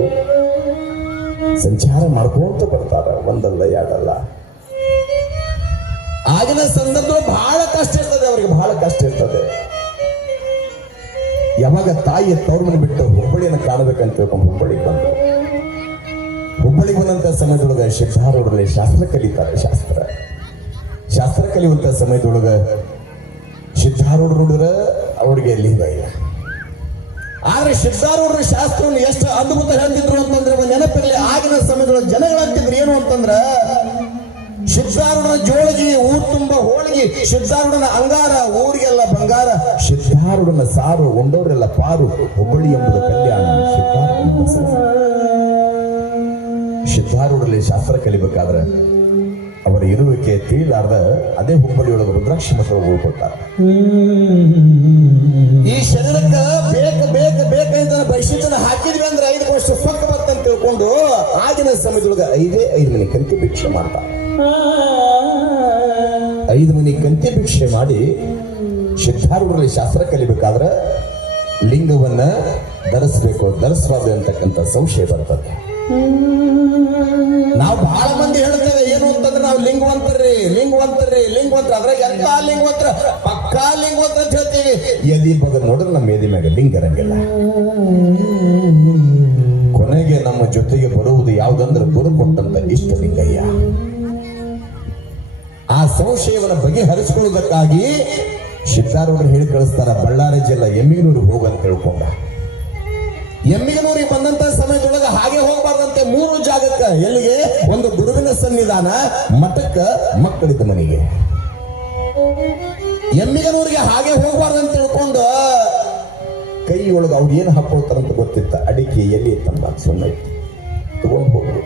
ಸಂಚಾರ ಮಾಡ್ಕೊಂತ ಬರ್ತಾರ. ಒಂದಲ್ಲ ಎರಡಲ್ಲ. ಆಗಿನ ಸಂದರ್ಭದಲ್ಲಿ ಬಹಳ ಕಷ್ಟ ಇರ್ತದೆ, ಅವರಿಗೆ ಬಹಳ ಕಷ್ಟ ಇರ್ತದೆ. ಯಾವಾಗ ತಾಯಿಯ ತವರ್ಮನೆ ಬಿಟ್ಟು ಹುಬ್ಬಳ್ಳಿಯನ್ನು ಕಾಣಬೇಕಂತ ತಿಳ್ಕೊಂಡು ಹುಬ್ಬಳ್ಳಿಗೆ ಬಂದರು. ಹುಬ್ಬಳ್ಳಿಗೆ ಬಂದಂತ ಸಮಯದೊಳಗ ಸಿದ್ಧಾರೂಢರಲ್ಲಿ ಶಾಸ್ತ್ರ ಕಲಿತಾರೆ. ಶಾಸ್ತ್ರ ಕಲಿಯುವಂತ ಸಮಯದೊಳಗ ಸಿದ್ಧಾರೂಢ ನೋಡಿದ್ರ ಅವ್ರಿಗೆ ಲಿಂಗ ಇಲ್ಲ. ಆದ್ರೆ ಸಿದ್ಧಾರೂಢರ ಶಾಸ್ತ್ರವನ್ನು ಎಷ್ಟು ಅದ್ಭುತ ಹೇಳ್ತಿದ್ರು ಅಂತಂದ್ರೆ ನೆನಪಿರಲಿ. ಆಗಿನ ಸಮಯದೊಳಗೆ ಜನಗಳಂತಿದ್ರು ಏನು ಅಂತಂದ್ರ ಸಿದ್ಧಾರೂಢನ ಜೋಳಿಗೆ ಊರು ತುಂಬ ಹೋಳಿಗೆ, ಸಿದ್ಧಾರೂಢನ ಅಂಗಾರ ಊರಿಗೆಲ್ಲ ಬಂಗಾರ, ಸಿದ್ಧಾರೂಢನ ಸಾರು ಉಂಡವರೆಲ್ಲ ಪಾರು. ಹುಬ್ಬಳ್ಳಿ ಎಂಬುದು ಕಲ್ಯಾಣ. ಸಿದ್ಧಾರೂಢರಲ್ಲಿ ಶಾಸ್ತ್ರ ಕಲಿಬೇಕಾದ್ರೆ ಅವರ ಇರುವಿಕೆ ತಿಳಿಲಾರ್ದ ಅದೇ ಹುಬ್ಬಳ್ಳಿಯೊಳಗೆ ರುದ್ರಾಕ್ಷ ಮಠ ಉಳ್ಕೊಳ್ತಾರೆ. ಈ ಶರೀರಕ್ಕ ಬೇಕಂತ ಬೈಶಿತನ ಹಾಕಿದ್ವಿ ಅಂದ್ರೆ 5 ವರ್ಷ ಪಕ್ಕ ಬರ್ತಂತ ತಿಳ್ಕೊಂಡು ಆಗಿನ ಸಮಯದೊಳಗೆ 5 ಮನೆ ಕಂತಿ ಭಿಕ್ಷೆ ಮಾಡ್ತಾರೆ. 5 ಮನೆ ಕಂತಿ ಭಿಕ್ಷೆ ಮಾಡಿ ಸಿದ್ಧಾರೂಢರಲ್ಲಿ ಶಾಸ್ತ್ರ ಕಲಿಬೇಕಾದ್ರೆ ಲಿಂಗವನ್ನ ಧರಿಸಬಾರ್ದು ಅಂತಕ್ಕಂಥ ಸಂಶಯ ಬರ್ತದೆ. ನಾವು ಬಹಳ ಮಂದಿ ಹೇಳ್ತೇವೆ ಏನು ಅಂತಂದ್ರೆ ನಾವು ಲಿಂಗವಂತರ್ರಿ ಅದ್ರಾಗ ಎಂತ ಲಿಂಗವಂತರ ಪಕ್ಕಾ ಲಿಂಗವಂತ ಅಂತ ಹೇಳ್ತೀವಿ. ಎದಿ ಬಗ ನೋಡಿದ್ರೆ ನಮ್ಮ ಎದಿ ಮ್ಯಾಗ ಲಿಂಗ ಇರಂಗಿಲ್ಲ. ಕೊನೆಗೆ ನಮ್ಮ ಜೊತೆಗೆ ಬರುವುದು ಯಾವುದಂದ್ರೆ ಗುರು ಕೊಟ್ಟಂತ ಇಷ್ಟ ಲಿಂಗಯ್ಯ. ಆ ಸಂಶಯವನ್ನು ಬಗೆಹರಿಸಿಕೊಳ್ಳುವುದಕ್ಕಾಗಿ ಸಿದ್ಧಾರೂಢರು ಹೇಳಿ ಕಳಿಸ್ತಾರ, ಬಳ್ಳಾರಿ ಜಿಲ್ಲಾ ಎಮ್ಮಿಗನೂರಿಗೆ ಹೋಗಂತ ತಿಳ್ಕೊಂಡ. ಎಮ್ಮಿಗನೂರಿಗೆ ಬಂದಂತ ಸಮಯದೊಳಗೆ ಹಾಗೆ ಹೋಗಬಾರ್ದಂತೆ 3 ಜಾಗಕ್ಕ. ಎಲ್ಲಿಗೆ? ಒಂದು ಗುರುವಿನ ಸನ್ನಿಧಾನ, ಮಠಕ್ಕ, ಮಕ್ಕಳಿದ್ದ ಮನೆಗೆ. ಎಮ್ಮಿಗನೂರಿಗೆ ಹಾಗೆ ಹೋಗಬಾರ್ದಂತ ತಿಳ್ಕೊಂಡು ಕೈಯೊಳಗೆ ಅವ್ರು ಏನು ಹಾಕೊಳ್ತಾರಂತ ಗೊತ್ತಿತ್ತ. ಅಡಿಕೆ ಎಲ್ಲಿ ತಂಬ ಸುಮ್ಮನೆ ತಗೊಂಡು ಹೋಗ್ರು.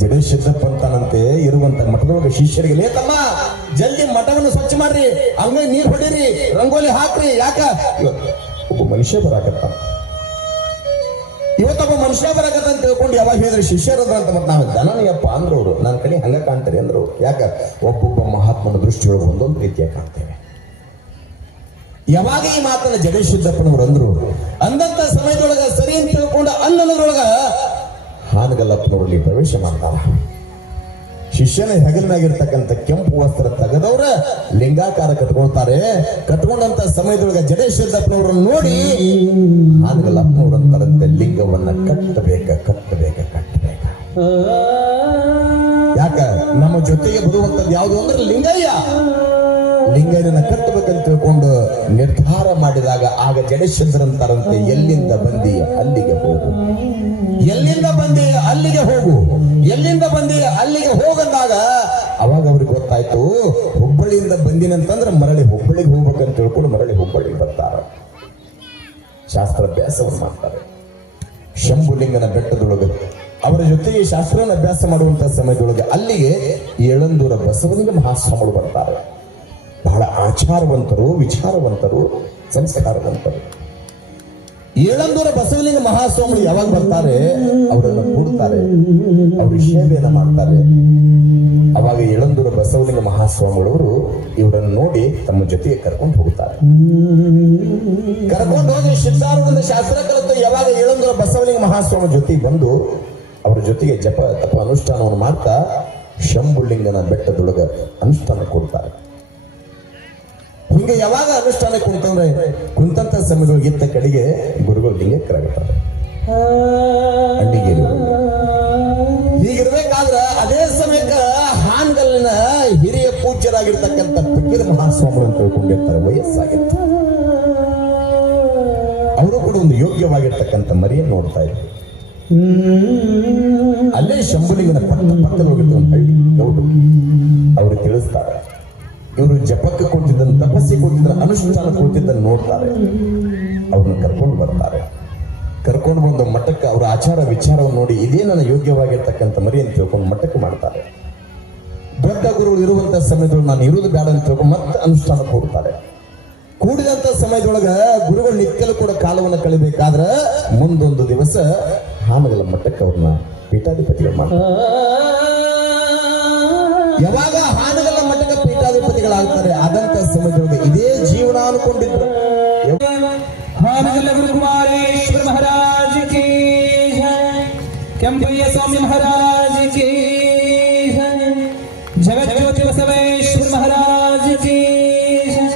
ಜಡೇ ಸಿದ್ದಪ್ಪ ಅಂತಾನಂತೆ ಇರುವಂತ ಮಠದೊಳಗೆ ಶಿಷ್ಯರಿಗೆ, ಲೇ ತಮ್ಮ ಜಲ್ದಿ ಮಠವನ್ನು ಸ್ವಚ್ಛ ಮಾಡ್ರಿ, ಹಂಗ ನೀರ್ ಹೊಡೀರಿ, ರಂಗೋಲಿ ಹಾಕ್ರಿ. ಯಾಕ? ಒಬ್ಬ ಮನುಷ್ಯ ಬರಾಕತ್ತ, ಇವತ್ತೊಬ್ಬ ಮನುಷ್ಯ ಬರಾಕತ್ತ ಅಂತ ತಿಳ್ಕೊಂಡು ಯಾವಾಗ ಹೇಳಿದ್ರೆ ಶಿಷ್ಯರದ ಅಂತ ಮತ್ತೆ ನಾವು ದನನಿಯಪ್ಪ ಅಂದ್ರವ್ರು. ನನ್ನ ಕಡೆ ಹಂಗ ಕಾಣ್ತಾರೆ ಅಂದ್ರು. ಯಾಕ? ಒಬ್ಬೊಬ್ಬ ಮಹಾತ್ಮನ ದೃಷ್ಟಿಯೊಳಗೆ ಒಂದೊಂದು ರೀತಿಯಾಗಿ ಕಾಣ್ತೇವೆ. ಯಾವಾಗ ಈ ಮಾತನ್ನ ಜಡೇ ಸಿದ್ದಪ್ಪನವರು ಅಂದ್ರು, ಅಂದಂತ ಸಮಯದೊಳಗ ಸರಿ ಅಂತ ತಿಳ್ಕೊಂಡು ಅನ್ನೋದ್ರೊಳಗ ಹಾನಗಲ್ಲಪ್ಪನವರಲ್ಲಿ ಪ್ರವೇಶ ಮಾಡ್ತಾರ. ಶಿಷ್ಯನ ಹೆಗಲಿನಾಗಿರ್ತಕ್ಕಂಥ ಕೆಂಪು ವಸ್ತ್ರ ತೆಗೆದವ್ರ ಲಿಂಗಾಕಾರ ಕಟ್ಕೊಳ್ತಾರೆ. ಕಟ್ಕೊಂಡಂತ ಸಮಯದೊಳಗೆ ಜಡೇ ಸಿದ್ದಪ್ಪನವ್ರನ್ನ ನೋಡಿ ಹಾನಗಲ್ಲಪ್ಪನವ್ರು ಅಂತಾರಂತೆ, ಲಿಂಗವನ್ನ ಕಟ್ಟಬೇಕ. ಯಾಕ? ನಮ್ಮ ಜೊತೆಗೆ ಬರುವಂತದ್ದು ಯಾವುದು ಅಂದ್ರೆ ಲಿಂಗಯ್ಯ. ಲಿಂಗಯ್ಯನ ಕಟ್ಟಬೇಕಂತ ತಿಳ್ಕೊಂಡು ನಿರ್ಧಾರ ಮಾಡಿದಾಗ ಆಗ ಜಡೇಶ್ವರಂತಾರಂತೆ, ಎಲ್ಲಿಂದ ಬಂದಿ ಅಲ್ಲಿಗೆ ಹೋಗು, ಎಲ್ಲಿಂದ ಬಂದಿ ಅಲ್ಲಿಗೆ ಹೋಗಂದಾಗ ಅವಾಗ ಅವ್ರಿಗೆ ಗೊತ್ತಾಯ್ತು ಗೊತ್ತಾಯ್ತು, ಹುಬ್ಬಳ್ಳಿಯಿಂದ ಬಂದಿನಂತಂದ್ರೆ ಮರಳಿ ಹುಬ್ಬಳ್ಳಿಗೆ ಹೋಗ್ಬೇಕಂತ ತಿಳ್ಕೊಂಡು ಮರಳಿ ಹುಬ್ಬಳ್ಳಿಗೆ ಬರ್ತಾರ. ಶಾಸ್ತ್ರಾಭ್ಯಾಸವನ್ನು ಮಾಡ್ತಾರೆ. ಶಂಭುಲಿಂಗನ ಬೆಟ್ಟದೊಳಗೆ ಅವರ ಜೊತೆಗೆ ಶಾಸ್ತ್ರನ ಅಭ್ಯಾಸ ಮಾಡುವಂತಹ ಸಮಯದೊಳಗೆ ಅಲ್ಲಿಗೆ ಯಳಂದೂರ ಬಸವಲಿಂಗ ಮಹಾಸ್ವಾಮಿಗಳು ಬರ್ತಾರೆ. ಬಹಳ ಆಚಾರವಂತರು, ವಿಚಾರವಂತರು, ಸಂಸ್ಕಾರವಂತರು. ಯಳಂದೂರ ಬಸವಲಿಂಗ ಮಹಾಸ್ವಾಮಿಗಳು ಯಾವಾಗ ಬರ್ತಾರೆ, ಅವರನ್ನು ಕೂಡ್ತಾರೆ, ಅವರು ಸೇವೆಯನ್ನ ಮಾಡ್ತಾರೆ. ಅವಾಗ ಯಳಂದೂರ ಬಸವಲಿಂಗ ಮಹಾಸ್ವಾಮಿಗಳವರು ಇವರನ್ನು ನೋಡಿ ತಮ್ಮ ಜೊತೆಗೆ ಕರ್ಕೊಂಡು ಹೋಗುತ್ತಾರೆ. ಕರ್ಕೊಂಡು ಹೋಗಿ ಸಿದ್ಧಾರೂಢದ ಶಾಸ್ತ್ರ ಕಲಿತು ಯಾವಾಗ ಯಳಂದೂರ ಬಸವಲಿಂಗ ಮಹಾಸ್ವಾಮಿ ಜೊತೆಗೆ ಬಂದು ಅವರ ಜೊತೆಗೆ ಜಪ ತಪ ಅನುಷ್ಠಾನವನ್ನು ಮಾಡ್ತಾ ಶಂಭುಲಿಂಗನ ಬೆಟ್ಟದೊಳಗ ಅನುಷ್ಠಾನ ಕೊಡ್ತಾರೆ. ಹಿಂಗೆ ಯಾವಾಗ ಅನುಷ್ಠಾನ ಕುಂತಂತ ಸಮಯದೊಳಗೆ ಇತ್ತ ಕಡೆಗೆ ಗುರುಗಳು ಲಿಂಗಕ್ಕರಾಗುತ್ತಾರೆ. ಹೀಗಿರ್ಬೇಕಾದ್ರ ಅದೇ ಸಮಯಕ್ಕ ಹಾನಗಲ್ಲಿನ ಹಿರಿಯ ಪೂಜ್ಯರಾಗಿರ್ತಕ್ಕಂಥ ಫಕೀರ್ ಮಹಾಸ್ವಾಮಿಗಳು ಅಂತ ತಿಳ್ಕೊಂಡಿರ್ತಾರೆ. ವಯಸ್ಸಾಗಿತ್ತು. ಅವರು ಕೂಡ ಒಂದು ಯೋಗ್ಯವಾಗಿರ್ತಕ್ಕಂಥ ಮರಿಯನ್ನು ನೋಡ್ತಾ ಇದ್ರು. ಅಲ್ಲೇ ಶಂಭುಲಿಂಗನ ಪಕ್ಕದಲ್ಲಿ ಹೋಗಿರ್ತ ಒಂದು ಹಳ್ಳಿ ಗೌಡು. ಅವರು ತಿಳಿಸ್ತಾರೆ, ಇವರು ಜಪಕ್ಕೆ ಕೊಟ್ಟಿದ್ದನ್ನು, ತಪಸ್ಸಿಗೆ ಕೊಟ್ಟಿದ್ದನ್ನು, ಅನುಷ್ಠಾನ ಕೊಟ್ಟಿದ್ದನ್ನು ನೋಡ್ತಾರೆ. ಅವ್ರನ್ನ ಕರ್ಕೊಂಡು ಬರ್ತಾರೆ. ಕರ್ಕೊಂಡು ಬಂದು ಮಠಕ್ಕೆ ಅವರ ಆಚಾರ ವಿಚಾರವನ್ನು ನೋಡಿ ಇದೇ ನನ್ನ ಯೋಗ್ಯವಾಗಿರ್ತಕ್ಕಂಥ ಮರಿ ಅಂತ ತಿಳ್ಕೊಂಡು ಮಠಕ್ಕೆ ಮಾಡ್ತಾರೆ. ದೊಡ್ಡ ಗುರುಗಳು ಇರುವಂತ ಸಮಯದೊಳಗೆ ನಾನು ಇರುವುದು ಬೇಡ ಅಂತ ತಿಳ್ಕೊಂಡು ಮತ್ತೆ ಅನುಷ್ಠಾನ ಕೊಡ್ತಾರೆ. ಕೂಡಿದಂತ ಸಮಯದೊಳಗ ಗುರುಗಳು ನಿತ್ಯಲು ಕೂಡ ಕಾಲವನ್ನು ಕಳಿಬೇಕಾದ್ರ ಮುಂದೊಂದು ದಿವಸ ಹಾನಗಲ್ಲ ಮಠಕ್ಕೆ ಅವ್ರನ್ನ ಪೀಠಾಧಿಪತಿಗಳು ಮಾಡ್ತಾರೆ. ಯಾವಾಗ ಹಾನಗಲ್ಲ ಮಠಕ್ಕೆ ಪೀಠಾಧಿಪತಿಗಳಾಗ್ತಾರೆ ಆದಂತ ಸಮಯದೊಳಗೆ ಇದೇ ಜೀವನ ಅನ್ಕೊಂಡಿದ್ರು. ಹಾನಗಲ್ಲ ಗುರುಕುಮಾರೇಶ್ವರ ಮಹಾರಾಜ ಕಿ ಜೈ, ಕೆಂಪಯ್ಯ ಸ್ವಾಮಿ ಮಹಾರಾಜ ಕಿ ಜೈ, ಜಗಜ್ಯೋತಿ ಬಸವೇಶ್ವರ ಮಹಾರಾಜ ಕಿ ಜೈ.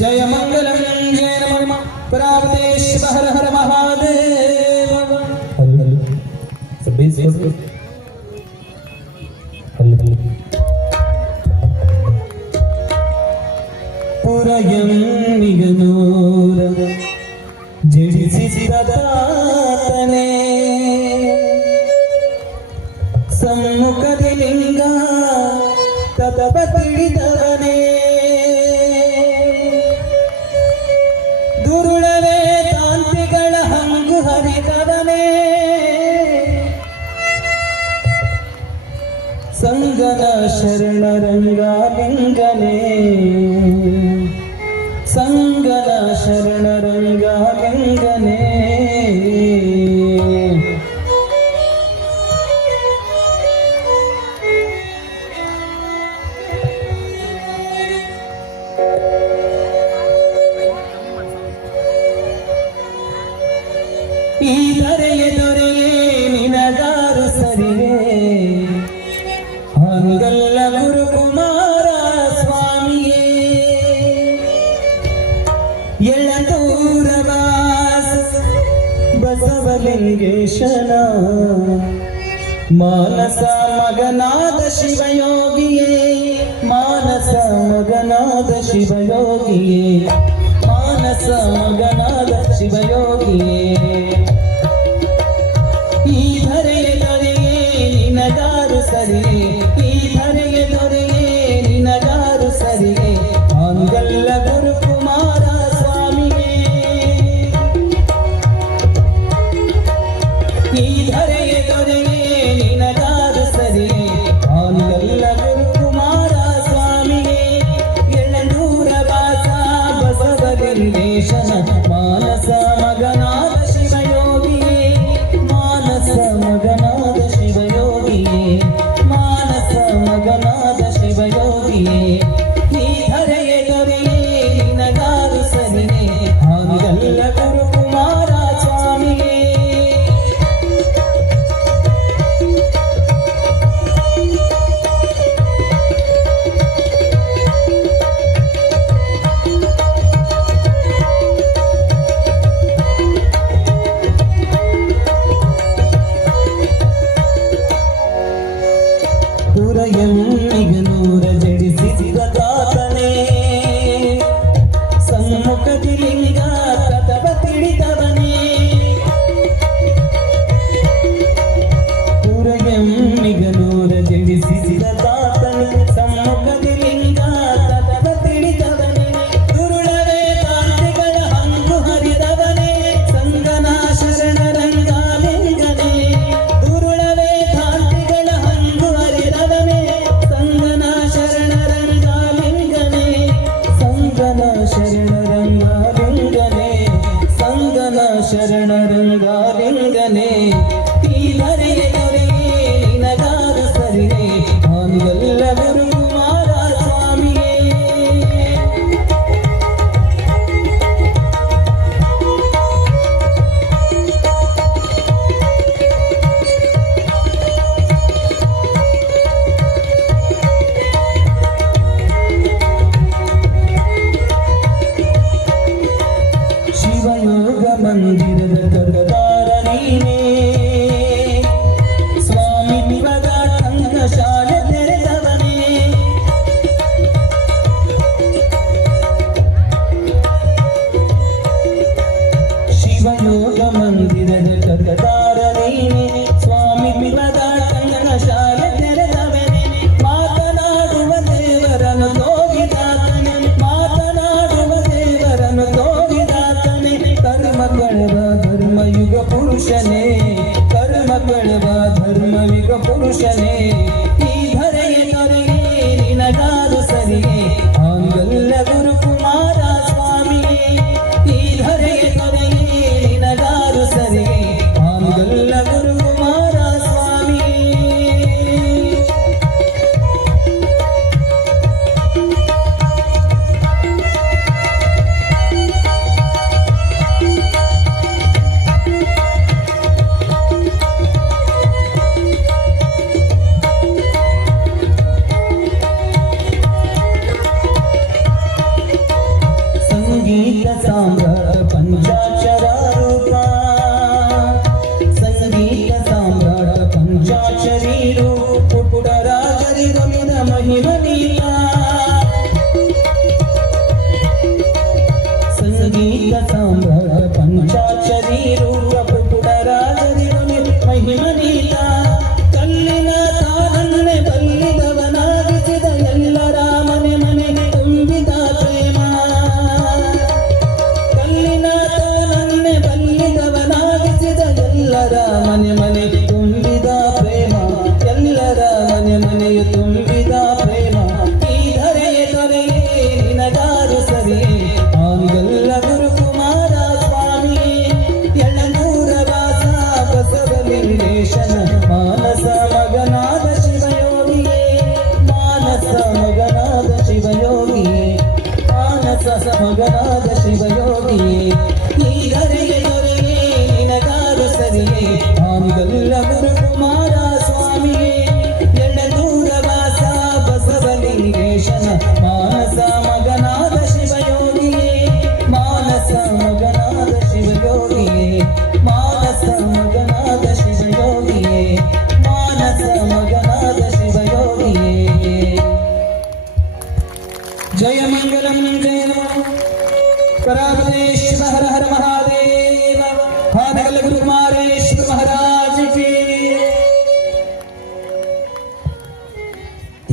ಜಯ ಮಂಗಲಂ ಜಯ ನಮಃ ಪರಾವತೇಶ್ವರ ಹರ ಹರ ಮಹಾದೇವ. ಪುರಯನ್ನಿಗನೂರ ಜಡಿಸಿದಾತನೇ ಸಮ್ಮುಖದಿ ಲಿಂಗ ತತಪ ತಿಳಿದವನೇ ದುರುಳವೇ ಕಾಂತಿಗಳ ಹಂಗು ಹರಿದವನೇ ಸಂಗನ ಶರಣರಂಗಾಲಿಂಗನೇ ಸಂಗನ ಶರಣರಂಗಾಲಿಂಗನೇ. ಈ ಧರೆಯ ದೊರೆಯೇ ನಿನಗಾರು ಸರಿಯೇ ಹಾನಗಲ್ಲ ಗುರುಕುಮಾರ ಸ್ವಾಮಿಯೇ. ಯಳಂದೂರ ವಾಸ ಬಸವಲಿಂಗೇಶನ ಮಾನಸ ಮಗನಾದ ಶಿವಯೋಗಿಯೇ, ಮಾನಸ ಮಗನಾದ ಶಿವಯೋಗಿಯೇ, ಮಾನಸ ಮಗನಾದ ಶಿವಯೋಗಿಯೇ. ಈ ಧರೆಯ ದೊರೆಯೇ ನಿನಗಾರು ಸರಿಯೇ, ಈ ಧರೆಯ ದೊರೆಯೇ ನಿನಗಾರು ಸರಿಯೇ ಹಾನಗಲ್ಲ ಗುರುಕುಮಾರ ಸ್ವಾಮಿಯೇ. ಈ ಧರೆಯ ದೊರೆಯೇ ನಿನಗಾರು ಸರಿಯೇ ಹಾನಗಲ್ಲ ಗುರುಕುಮಾರ ಸ್ವಾಮಿಯೇ. ಯಳಂದೂರ ವಾಸ ಬಸವಲಿಂಗೇಶನ ಮಾನಸ ಮಗನಾದ ಶಿವಯೋಗಿಯೇ, ಮಾನಸ ಮಗನಾದ ಶಿವಯೋಗಿಯೇ, ಮಾನಸ ಮಗನಾದ ಶಿವಯೋಗಿಯೇ. ಈ ಧರೆಯ ದೊರೆಯೇ ನಿನಗಾರು ಸರಿಯೇ ಹಾನಗಲ್ಲ ಗುರುಕುಮಾರ ಸ್ವಾಮಿಯೇ. ಗಂಗಾಲಿಂಗನೇ ಈ ಧರೆಯ ದೊರೆಯೇ ನಿನಗಾದ ಸರಿಯೇ ಹಾನಿಗಲ್ಲ ಗುರುಕುಮಾರ ಸ್ವಾಮಿಯೇ ಶಿವಯೋಗ ಮಂದಿರದ ಕರದಾರ ನೀನೇ ಸ್ವಾಮಿ ವಿವದ ಕಂದ ಶಾಲೆ ತೆರೆದವನೇ ಶಿವಯೋಗ ಮಂದಿರದ ಕರದಾರ ನೀನೇ ಸ್ವಾಮಿ ವಿವದ ಕಂದ ಶಾಲೆ ತೆರೆದವನೇ ಮಾತನಾಡುವ ದೇವರನ್ನು ತೋರಿದಾತನೆ ಮಾತನಾಡುವ ದೇವರನ್ನು ತೋರಿದಾತನೆ ಕರ್ಮ ಕಳೆವ ಧರ್ಮಯುಗ ಪುರುಷನೇ ಕರ್ಮ ಕಳೆವ ಧರ್ಮಯುಗ ಪುರುಷನೇ ಈ ಧರೆಯ ದೊರೆಯೇ ನಿನಗಾದು ಸರಿಯೇ ಹಾಂಗಲ್ಲ ಗುರುಕುಮಾರ ಸ್ವಾಮಿಯೇ ಈ ಧರೆಯ ದೊರೆಯೇ ನಿನಗಾದು ಸರಿಯೇ ಹಾಂಗಲ್ಲ ಗುರುಕುಮಾರ ಸ್ವಾಮಿಯೇ ಸಂಗೀತ ಸಾಮ್ರಾಟ ಪಂಚಾಕ್ಷರ ರೂಪ ಸಂಗೀತ ಸಾಮ್ರಾಟ ಪಂಚಾಕ್ಷರಿ ರೂಪ ಪುಟರಾಜರಿ ರಮಿನ ಮಹಿಮನೀಯ ಸಂಗೀತ ಸಾಮ್ರಾಟ ಪಂಚಾಕ್ಷರಿ ರೂಪ ಪುಟರಾಜರಿ ರಮಿನ ಮಹಿಮನೀಯ ಕಲ್ಲಿನ ತಾನನ್ನೇ ಬಲ್ಲಿದವನಾಗಿಸಿದ ಎಲ್ಲರ ಮನೆ ಮನೆ ತುಂಬಿದ ಪ್ರೇಮ ಕಲ್ಲಿನ ತಾನನ್ನೇ ಬಲ್ಲಿದವನಾಗಿಸಿದ ಎಲ್ಲರ ಮನೆ ಮನೆ ತುಂಬಿದ ಪ್ರೇಮ ಎಲ್ಲರ ಮನೆ ಮನೆಯು ತುಂಬಿದ ಪ್ರೇಮ ಈ ಧರೆಯ ದೊರೆಯೇ ನಿನಗಾರು ಸರಿಯೇ ಹಾಂಗಲ್ಲ ಗುರುಕುಮಾರ ಸ್ವಾಮಿಯೇ ಎಳನೂರ ವಾಸ ಬಸವಲಿಂಗೇಶನ ಮಾನಸ ಮಗನಾದ ಶಿವಯೋಗಿಯೇ ಮಾನಸ ಮಗನಾದ ಶಿವಯೋಗಿಯೇ ಮಾನಸ ಮಗನಾದ ಶಿವಯೋಗಿಯೇ ಈ ಧರೆಯ ದೊರೆಯೇ ನಿನಗಾರು ಸರಿಯೇ ಹಾಂಗಲ್ಲ ಗುರುಕುಮಾರ ಸ್ವಾಮಿಯೇ ಎಳನೂರ ವಾಸ ಬಸವಲಿಂಗೇಶನ ಮಾನಸ ಮಗನಾದ ಶಿವಯೋಗಿಯೇ ಮಾನಸ ಮಗನಾದ ಶಿವಯೋಗಿಯೇ ಮಾನಸ ಮಗನಾದ ಶಿವಯೋಗಿಯೇ ಮಾನಸ ಮಗನಾದ ಶಿವಯೋಗಿಯೇ ಜಯ ಮಂಗಲಂ ಜಯ ನಮಃ ಪರಾಗತೇಶ್ವರ ಹರ ಹರ ಮಹಾದೇವ ಹಾನಗಲ್ಲ ಗುರುಕುಮಾರೇಶ್ವರ ಮಹಾರಾಜ ಕಿ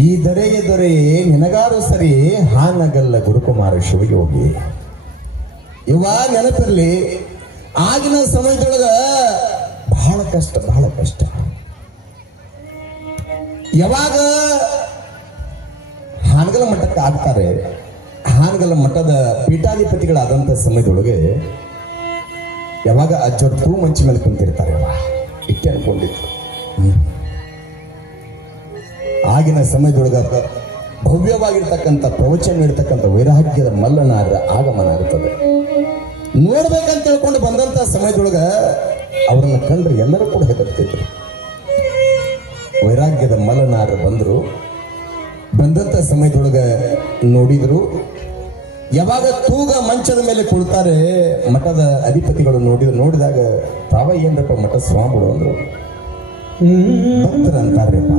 ಈ ಧರೆಯ ದೊರೆಯೇ ನಿನಗಾರು ಸರಿ ಹಾನಗಲ್ಲ ಗುರುಕುಮಾರ ಶಿವಯೋಗಿ ಇವ ನೆನಪಿರ್ಲಿ ಆಗಿನ ಸಮಯದೊಳಗ ಬಹಳ ಕಷ್ಟ ಯಾವಾಗ ಹಾನಗಲ ಮಠಕ್ಕೆ ಆಗ್ತಾರೆ ಹಾನಗಲ ಮಠದ ಪೀಠಾಧಿಪತಿಗಳಾದಂಥ ಸಮಯದೊಳಗೆ ಯಾವಾಗ ಅಜ್ಜೋರ್ ತೂ ಮಂಚಿ ಮೇಲೆ ಕುಂತಿರ್ತಾರೆ ಇಟ್ಟೆ ಅನ್ಕೊಂಡಿದ್ರು ಆಗಿನ ಸಮಯದೊಳಗ ಭವ್ಯವಾಗಿರ್ತಕ್ಕಂಥ ಪ್ರವಚನ ನೀಡ್ತಕ್ಕಂಥ ವೈರಾಗ್ಯದ ಮಲ್ಲನಾರ ಆಗಮನ ಇರ್ತದೆ ನೋಡ್ಬೇಕಂತ ತಿಳ್ಕೊಂಡು ಬಂದಂತ ಸಮಯದೊಳಗ ಅವರನ್ನು ಕಂಡ್ರೆ ಎಲ್ಲರೂ ಕೂಡ ಹೆದರ್ತಿದ್ರು ವೈರಾಗ್ಯದ ಮಲ್ಲನಾರ ಬಂದಂತ ಸಮಯದೊಳಗ ನೋಡಿದ್ರು ಯಾವಾಗ ತೂಗ ಮಂಚದ ಮೇಲೆ ಕುಳಿತಾರೆ ಮಠದ ಅಧಿಪತಿಗಳು ನೋಡಿದಾಗ ತಾವ ಏನ್ರಪ್ಪ ಮಠ ಸ್ವಾಮಿಗಳು ಅಂದ್ರು ಭಕ್ತರಂತಾರ್ಯಪ್ಪ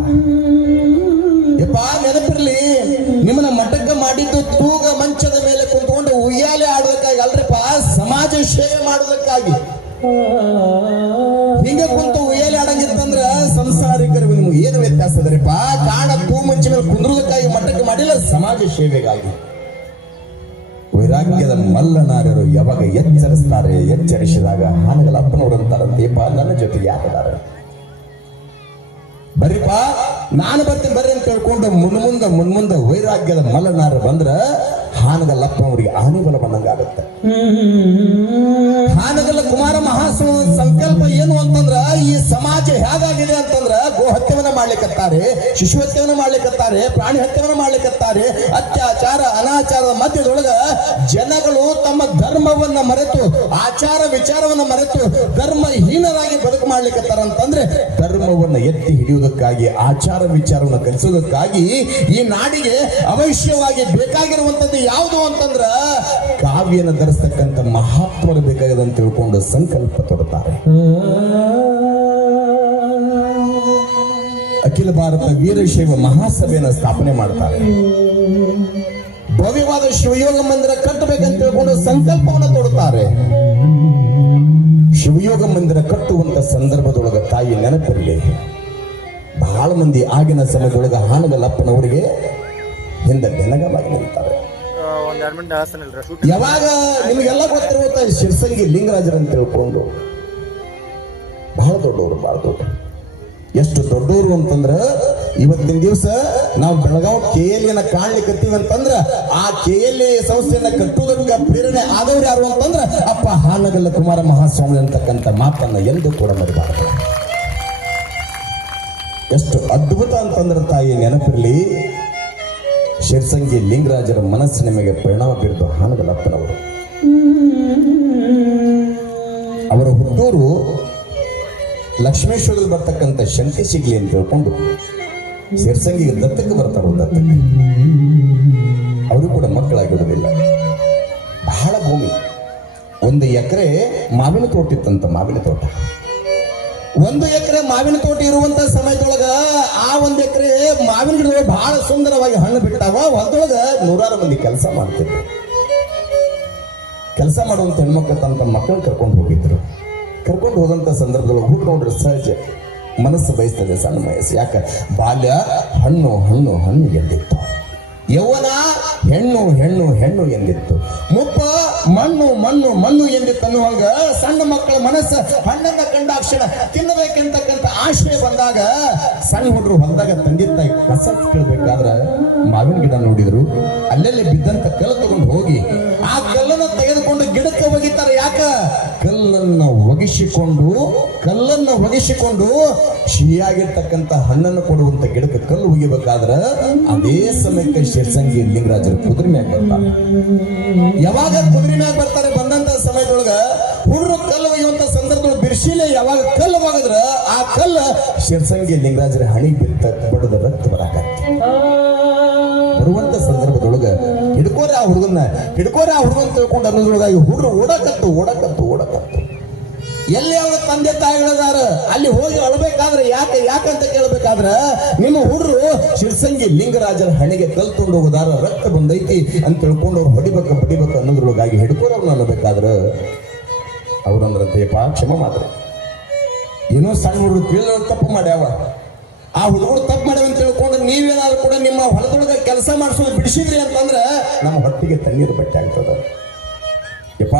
ಯಪ್ಪ ನೆನಪಿರ್ಲಿ ನಿಮ್ಮನ್ನ ಮಠಕ್ಕೆ ಮಾಡಿದ್ದು ತೂಗ ಮಂಚದ ಮೇಲೆ ಕುಂತ್ಕೊಂಡು ಉಯ್ಯಾಲೆ ಆಡೋದಕ್ಕಾಗಿ ಅಲ್ರಿಪ್ಪ ಸಮಾಜ ಸೇವೆ ಮಾಡೋದಕ್ಕಾಗಿ ಹಿಂಗ ಕುಂತು ಉಯ್ಯಾಲೆ ಆಡಂಗಿತ್ತಂದ್ರ ಸಂಸಾರಿಕರಿಗೆ ನಿಮ್ಗೆ ಏನು ವ್ಯತ್ಯಾಸ ಅದರಿಪ್ಪ ಕಾಣ ತೂ ಮಂಚ ಮೇಲೆ ಕುಂದ್ರೋದಕ್ಕಾಗಿ ಮಠಕ್ಕೆ ಮಾಡಿಲ್ಲ ಸಮಾಜ ಸೇವೆಗಾಗಿ ವೈರಾಗ್ಯದ ಮಲ್ಲನಾರರು ಯಾವಾಗ ಎಚ್ಚರಿಸಿದಾಗ ಹಾನಗಲ ಅಪ್ಪನವರಂತಾರಂತೇಪ ನನ್ನ ಜೊತೆ ಯಾಕದಾರ ಬರ್ರಿಪ್ಪ ನಾನು ಬರ್ತೀನಿ ಬರ್ರಿ ಅಂತ ಹೇಳ್ಕೊಂಡು ಮುನ್ಮುಂದ ವೈರಾಗ್ಯದ ಮಲ್ಲನಾರ ಬಂದ್ರ ಹಾನಗಲ್ಲಪ್ಪ ಅವರಿಗೆ ಆನೆಬಲ ಬಂದಂಗಾಗತ್ತೆ. ಹಾನಗಲ್ಲ ಕುಮಾರ ಮಹಾಸ್ವಾಮಿ ಸಂಕಲ್ಪ ಏನು ಅಂತಂದ್ರ ಈ ಸಮಾಜ ಹೇಗಾಗಿದೆ ಅಂತಂದ್ರ ಗೋ ಹತ್ಯವನ್ನ ಮಾಡ್ಲಿಕ್ಕತ್ತಾರೆ, ಶಿಶು ಹತ್ಯವನ್ನ ಮಾಡ್ಲಿಕ್ಕತ್ತಾರೆ, ಪ್ರಾಣಿ ಹತ್ಯವನ್ನ ಮಾಡ್ಲಿಕ್ಕತ್ತಾರೆ. ಅತ್ಯಾಚಾರ ಅನಾಚಾರದ ಮಧ್ಯದೊಳಗ ಜನಗಳು ತಮ್ಮ ಧರ್ಮವನ್ನ ಮರೆತು ಆಚಾರ ವಿಚಾರವನ್ನ ಮರೆತು ಧರ್ಮಹೀನರಾಗಿ ಬದುಕು ಮಾಡ್ಲಿಕ್ಕತ್ತಾರ ಅಂತಂದ್ರೆ ಧರ್ಮವನ್ನ ಎತ್ತಿ ಹಿಡಿಯುವುದಕ್ಕಾಗಿ ಆಚಾರ ವಿಚಾರವನ್ನ ಕಲಿಸೋದಕ್ಕಾಗಿ ಈ ನಾಡಿಗೆ ಅವಶ್ಯವಾಗಿ ಬೇಕಾಗಿರುವಂತದ್ದು ಯಾವುದು ಅಂತಂದ್ರ ಕಾವ್ಯನ ಧರಿಸ್ತಕ್ಕಂಥ ಮಹಾತ್ಮರು ಬೇಕಾಗಿದೆ ಅಂತ ತಿಳ್ಕೊಂಡು ಸಂಕಲ್ಪ ತೊಡುತ್ತಾರೆ. ಅಖಿಲ ಭಾರತ ವೀರಶೈವ ಮಹಾಸಭೆಯನ್ನು ಸ್ಥಾಪನೆ ಮಾಡ್ತಾರೆ. ಭವ್ಯವಾದ ಶಿವಯೋಗ ಮಂದಿರ ಕಟ್ಟಬೇಕಂತ ತಿಳ್ಕೊಂಡು ಸಂಕಲ್ಪವನ್ನು ತೊಡುತ್ತಾರೆ. ಶಿವಯೋಗ ಮಂದಿರ ಕಟ್ಟುವಂತ ಸಂದರ್ಭದೊಳಗ ತಾಯಿ ನೆನಪಿರಲಿ, ಬಹಳ ಮಂದಿ ಆಗಿನ ಸಮಯದೊಳಗ ಹಾನಗಲ್ಲಪ್ಪನವರಿಗೆ ಹಿಂದೆ ಬೆನಗವಾಗಿ ನಿಲ್ತಾರೆ. ಯಾವಾಗ ನಿಮಗೆಲ್ಲ ಗೊತ್ತಿರುವಂತ ಶಿರ್ಸಂಗಿ ಲಿಂಗರಾಜರು ಅಂತ ತಿಳ್ಕೊಂಡು ಬಹಳ ದೊಡ್ಡವರು. ಎಷ್ಟು ದೊಡ್ಡವರು ಅಂತಂದ್ರ ಇವತ್ತಿನ ದಿವಸ ನಾವು ಬೆಳಗಾವ್ KLA ಕಾಣ್ಲಿಕ್ಕತ್ತೀವಿ ಅಂತಂದ್ರ ಆ KLA ಸಂಸ್ಥೆಯನ್ನ ಕಟ್ಟುವುದಕ್ಕೆ ಪ್ರೇರಣೆ ಆದವ್ರು ಯಾರು ಅಂತಂದ್ರ ಅಪ್ಪ ಹಾನಗಲ್ಲ ಕುಮಾರ ಮಹಾಸ್ವಾಮಿ ಅಂತಕ್ಕಂಥ ಮಾತನ್ನ ಎಂದು ಕೂಡ ಮರಿಬಾರದು. ಎಷ್ಟು ಅದ್ಭುತ ಅಂತಂದ್ರ ತಾಯಿ ನೆನಪಿರ್ಲಿ, ಶಿರ್ಸಂಗಿ ಲಿಂಗರಾಜರ ಮನಸ್ಸು ನಿಮಗೆ ಪರಿಣಾಮ ಬೀರಿದ ಹಾನಗಲ್ಲಪ್ಪನವರು. ಅವರ ಹುಟ್ಟೂರು ಲಕ್ಷ್ಮೇಶ್ವರದಲ್ಲಿ ಬರ್ತಕ್ಕಂಥ ಶಂಕೆ ಸಿಗ್ಲಿ ಅಂತ ಹೇಳ್ಕೊಂಡು ಶಿರ್ಸಂಗಿಗೆ ದತ್ತಕ್ಕೆ ಬರ್ತಾರ. ದತ್ತಕ್ಕೆ ಅವರು ಕೂಡ ಮಕ್ಕಳಾಗಿರೋದಿಲ್ಲ. ಬಹಳ ಭೂಮಿ, 1 ಎಕರೆ ಮಾವಿನ ತೋಟ ಇತ್ತಂತ. ಮಾವಿನ ತೋಟ 1 ಎಕರೆ ಮಾವಿನ ತೋಟ ಇರುವಂತ ಸಮಯದೊಳಗ ಆ 1 ಎಕರೆ ಮಾವಿನ ಗಿಡಗಳು ಬಹಳ ಸುಂದರವಾಗಿ ಹಣ್ಣು ಬಿಟ್ಟಾವ. ಹೊಲದೊಳಗ 100 ಮಂದಿ ಕೆಲಸ ಮಾಡ್ತಿದ್ರು. ಕೆಲಸ ಮಾಡುವಂತ ಹೆಣ್ಮಕ್ಳು ತಮ್ಮ ಮಕ್ಕಳು ಕರ್ಕೊಂಡು ಹೋಗಿದ್ರು. ಕರ್ಕೊಂಡು ಹೋದಂತ ಸಂದರ್ಭದೊಳಗೆ ಹುಡ್ಕೊಂಡ್ರೆ ಸಹಜ ಮನಸ್ಸು ಬಯಸ್ತದೆ, ಸಣ್ಣ ವಯಸ್ಸು. ಯಾಕೆ ಬಾಲ್ಯ ಹಣ್ಣು ಹಣ್ಣು ಹಣ್ಣು ಎಂದಿತ್ತು, ಯೌವನ ಹೆಣ್ಣು ಹೆಣ್ಣು ಹೆಣ್ಣು ಎಂದಿತ್ತು, ಮುಪ್ಪ ಮಣ್ಣು ಮಣ್ಣು ಮಣ್ಣು ಎಂದಿತ್ತು ಅನ್ನುವಂಗ ಸಣ್ಣ ಮಕ್ಕಳ ಮನಸ್ಸು ಹಣ್ಣನ್ನ ಕಂಡಾಕ್ಷಣ ತಿನ್ನಬೇಕೆಂತಕ್ಕಂಥ ಆಶಯ ಬಂದಾಗ ಸಣ್ಣ ಹುಡುಗರು ಹೊಲದಾಗ ತಂದೆ ತಾಯಿ ಕಸ ಕೇಳಬೇಕಾದ್ರ ಮಾವಿನ ಗಿಡ ನೋಡಿದ್ರು. ಅಲ್ಲೆಲ್ಲಿ ಬಿದ್ದಂತ ಕಲ್ಲು ತಗೊಂಡು ಹೋಗಿ ಆ ಕಲ್ಲನ್ನು ತೆಗೆದುಕೊಂಡು ಗಿಡಕ್ಕೆ ಒಗಿತಾರೆ. ಯಾಕ ಕಲ್ಲನ್ನು ಒಗಿಸಿಕೊಂಡು ಸಿಹಿಯಾಗಿರ್ತಕ್ಕಂಥ ಹಣ್ಣನ್ನು ಕೊಡುವಂತ ಗಿಡಕ್ಕೆ ಕಲ್ಲು ಒಗಿಬೇಕಾದ್ರ ಅದೇ ಸಮಯಕ್ಕೆ ಶಿರ್ಸಂಗಿ ಲಿಂಗರಾಜರು ಕುದುರೆ ಮ್ಯಾಗ ಬರ್ತಾರೆ. ಯಾವಾಗ ಕುದುರೆ ಮ್ಯಾಗ ಬರ್ತಾರೆ ಬಂದಂತ ಸಮಯದೊಳಗ ಹುಡುಗರು ಕಲ್ಲು ಒಯ್ಯುವಂತ ಸಂದರ್ಭದೊಳಗೆ ಬಿರ್ಶಿಲೆ ಯಾವಾಗ ಕಲ್ಲು ಒಗದ್ರ ಆ ಕಲ್ಲ ಶಿರ್ಸಂಗಿ ಲಿಂಗರಾಜರ ಹಣಿ ಬಿತ್ತ ಬಡದ ರಕ್ತ ಬರಾಕತ್ತೆ. ಬರುವಂತ ಸಂದರ್ಭದೊಳಗ ಹಿಡ್ಕೋರೆ ಆ ಹುಡುಗನ್ನ ತಿಳ್ಕೊಂಡು ಅನ್ನೋದ್ರೊಳಗಾಗಿ ಹುಡುಗರು ಓಡಕತ್ತು. ಎಲ್ಲಿ ಅವರ ತಂದೆ ತಾಯಿಗಳದಾರ ಅಲ್ಲಿ ಹೋಗಿ ಅಳಬೇಕಾದ್ರೆ ಯಾಕಂತ ಕೇಳಬೇಕಾದ್ರ ನಿಮ್ಮ ಹುಡುಗರು ಶಿರ್ಸಂಗಿ ಲಿಂಗರಾಜರ ಹಣೆಗೆ ಕಲ್ತೊಂಡು ಹೋದಾರ ರಕ್ತ ಬಂದೈತಿ ಅಂತ ತಿಳ್ಕೊಂಡು ಅವ್ರು ಹೊಡಿಬೇಕು ಅನ್ನೋದ್ರೊಳಗಾಗಿ ಹಿಡ್ಕೋರವ್ರನ್ನ ಅಲ್ಲಬೇಕಾದ್ರ ಅವ್ರಂದ್ರಂತೆಯಪ್ಪ ಕ್ಷಮ ಮಾತ್ರ, ಏನೋ ಸಣ್ಣ ಹುಡುಗರು ತಿಳಿದವ್ರು ತಪ್ಪು ಮಾಡ್ಯಾವ, ಆ ಹುಡುಗರು ತಪ್ಪು ಮಾಡ್ಯಾವ ಅಂತ ತಿಳ್ಕೊಂಡು ನೀವೇನಾದ್ರೂ ಕೂಡ ನಿಮ್ಮ ಹೊಲದೊಳಗ ಕೆಲಸ ಮಾಡಿಸೋದು ಬಿಡಿಸಿದ್ರಿ ಅಂತಂದ್ರ ನಮ್ಮ ಹೊಟ್ಟಿಗೆ ತಣ್ಣೀರು ಬಟ್ಟೆ ಆಗ್ತದ. ಯಪ್ಪ